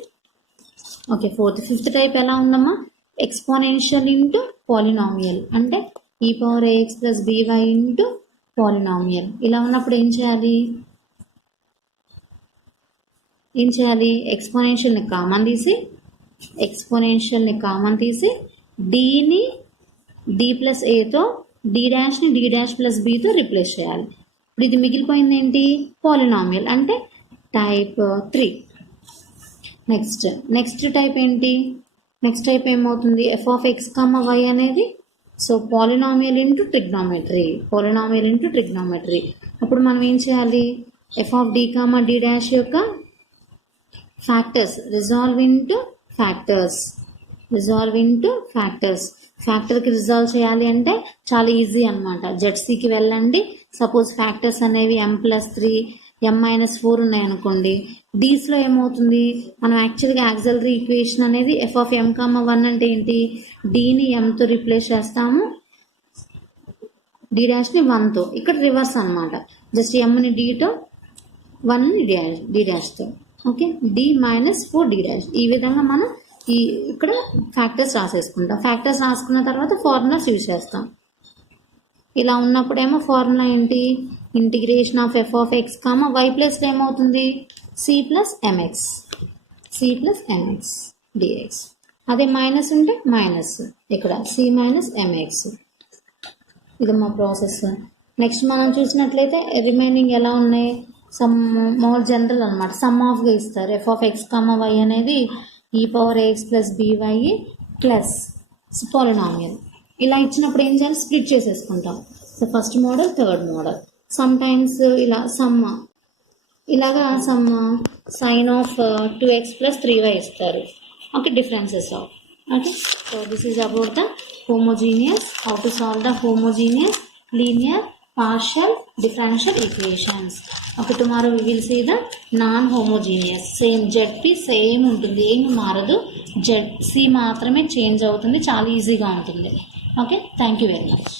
ఓకే, 5th టైప్ ఎలా ఉందమ్మా, ఎక్స్పోనెన్షియల్ ఇంటూ పాలినామియల్, అంటే ఈ power AX plus by into polynomial. ఇలా ఉన్నప్పుడు ఏం చేయాలి, ఎక్స్పోనెన్షియల్ని కామన్ తీసి డీని డి ప్లస్ ఏతో, డి డాష్ని డి డాష్ ప్లస్ బితో రిప్లేస్ చేయాలి. ఇప్పుడు ఇది మిగిలిపోయింది ఏంటి, పాలినామియల్, అంటే టైప్ 3. నెక్స్ట్ టైప్ ఏంటి, నెక్స్ట్ టైప్ ఏమవుతుంది, f of X comma why అనేది, సో పాలినామియల్ ఇంటూ ట్రిగ్నామెట్రీ. అప్పుడు మనం ఏం చేయాలి, f of D comma D dash యొక్క ఫ్యాక్టర్స్ రిజాల్వ్ ఇంటూ ఫ్యాక్టర్స్. ఫ్యాక్టర్కి రిజాల్వ్ చేయాలి అంటే చాలా ఈజీ అనమాట. జెడ్సీకి వెళ్ళండి, సపోజ్ ఫ్యాక్టర్స్ అనేవి m+3 m-4 ఉన్నాయనుకోండి, డీస్లో ఏమవుతుంది, మనం యాక్చువల్గా యాక్సిలరీ ఈక్వేషన్ అనేది ఎఫ్ ఆఫ్ m, 1 అంటే ఏంటి, డీని ఎంతో రీప్లేస్ చేస్తాము, డి డాష్ని 1తో. ఇక్కడ రివర్స్ అనమాట, జస్ట్ ఎంని డీతో, 1ని డి డాష్తో. Okay, d -4 d dash. ఈ విధంగా మనం ఇక్కడ ఫ్యాక్టర్స్ రాసేసుకుంటాం. ఫ్యాక్టర్స్ రాసుకున్న తర్వాత ఫార్ములాస్ యూజ్ చేస్తాం. ఇలా ఉన్నప్పుడేమో ఫార్ములా ఏంటి, integration of f of X comma y ప్లస్లో ఏమవుతుంది, సి ప్లస్ ఎంఎక్స్ డిఎక్స్. అదే మైనస్ ఉంటే మైనస్, ఇక్కడ సి మైనస్ ఎంఎక్స్. ఇది మా ప్రాసెస్. నెక్స్ట్ మనం చూసినట్లయితే రిమైనింగ్ ఎలా ఉన్నాయి, సమ్ మోర్ జనరల్ అనమాట, సమ్ ఆఫ్గా ఇస్తారు. F of X comma why అనేది ఈ power AX plus b y plus polynomial. ఇలా ఇచ్చినప్పుడు ఏం చేయాలి, స్ప్లిట్ చేసేసుకుంటాం. So first model, third model. Sometimes ఇలా ఇలాగా some sign of 2x plus 3y ఇస్తారు. Okay, differences of. Okay, so this is about the homogeneous, how to solve the homogeneous linear partial differential equations. Okay, tomorrow we will see the non-homogeneous. Same ZP same ఉంటుంది, ఏమి మారదు, ZC మాత్రమే చేంజ్ అవుతుంది, చాలా ఈజీగా ఉంటుంది. Okay, thank you very much.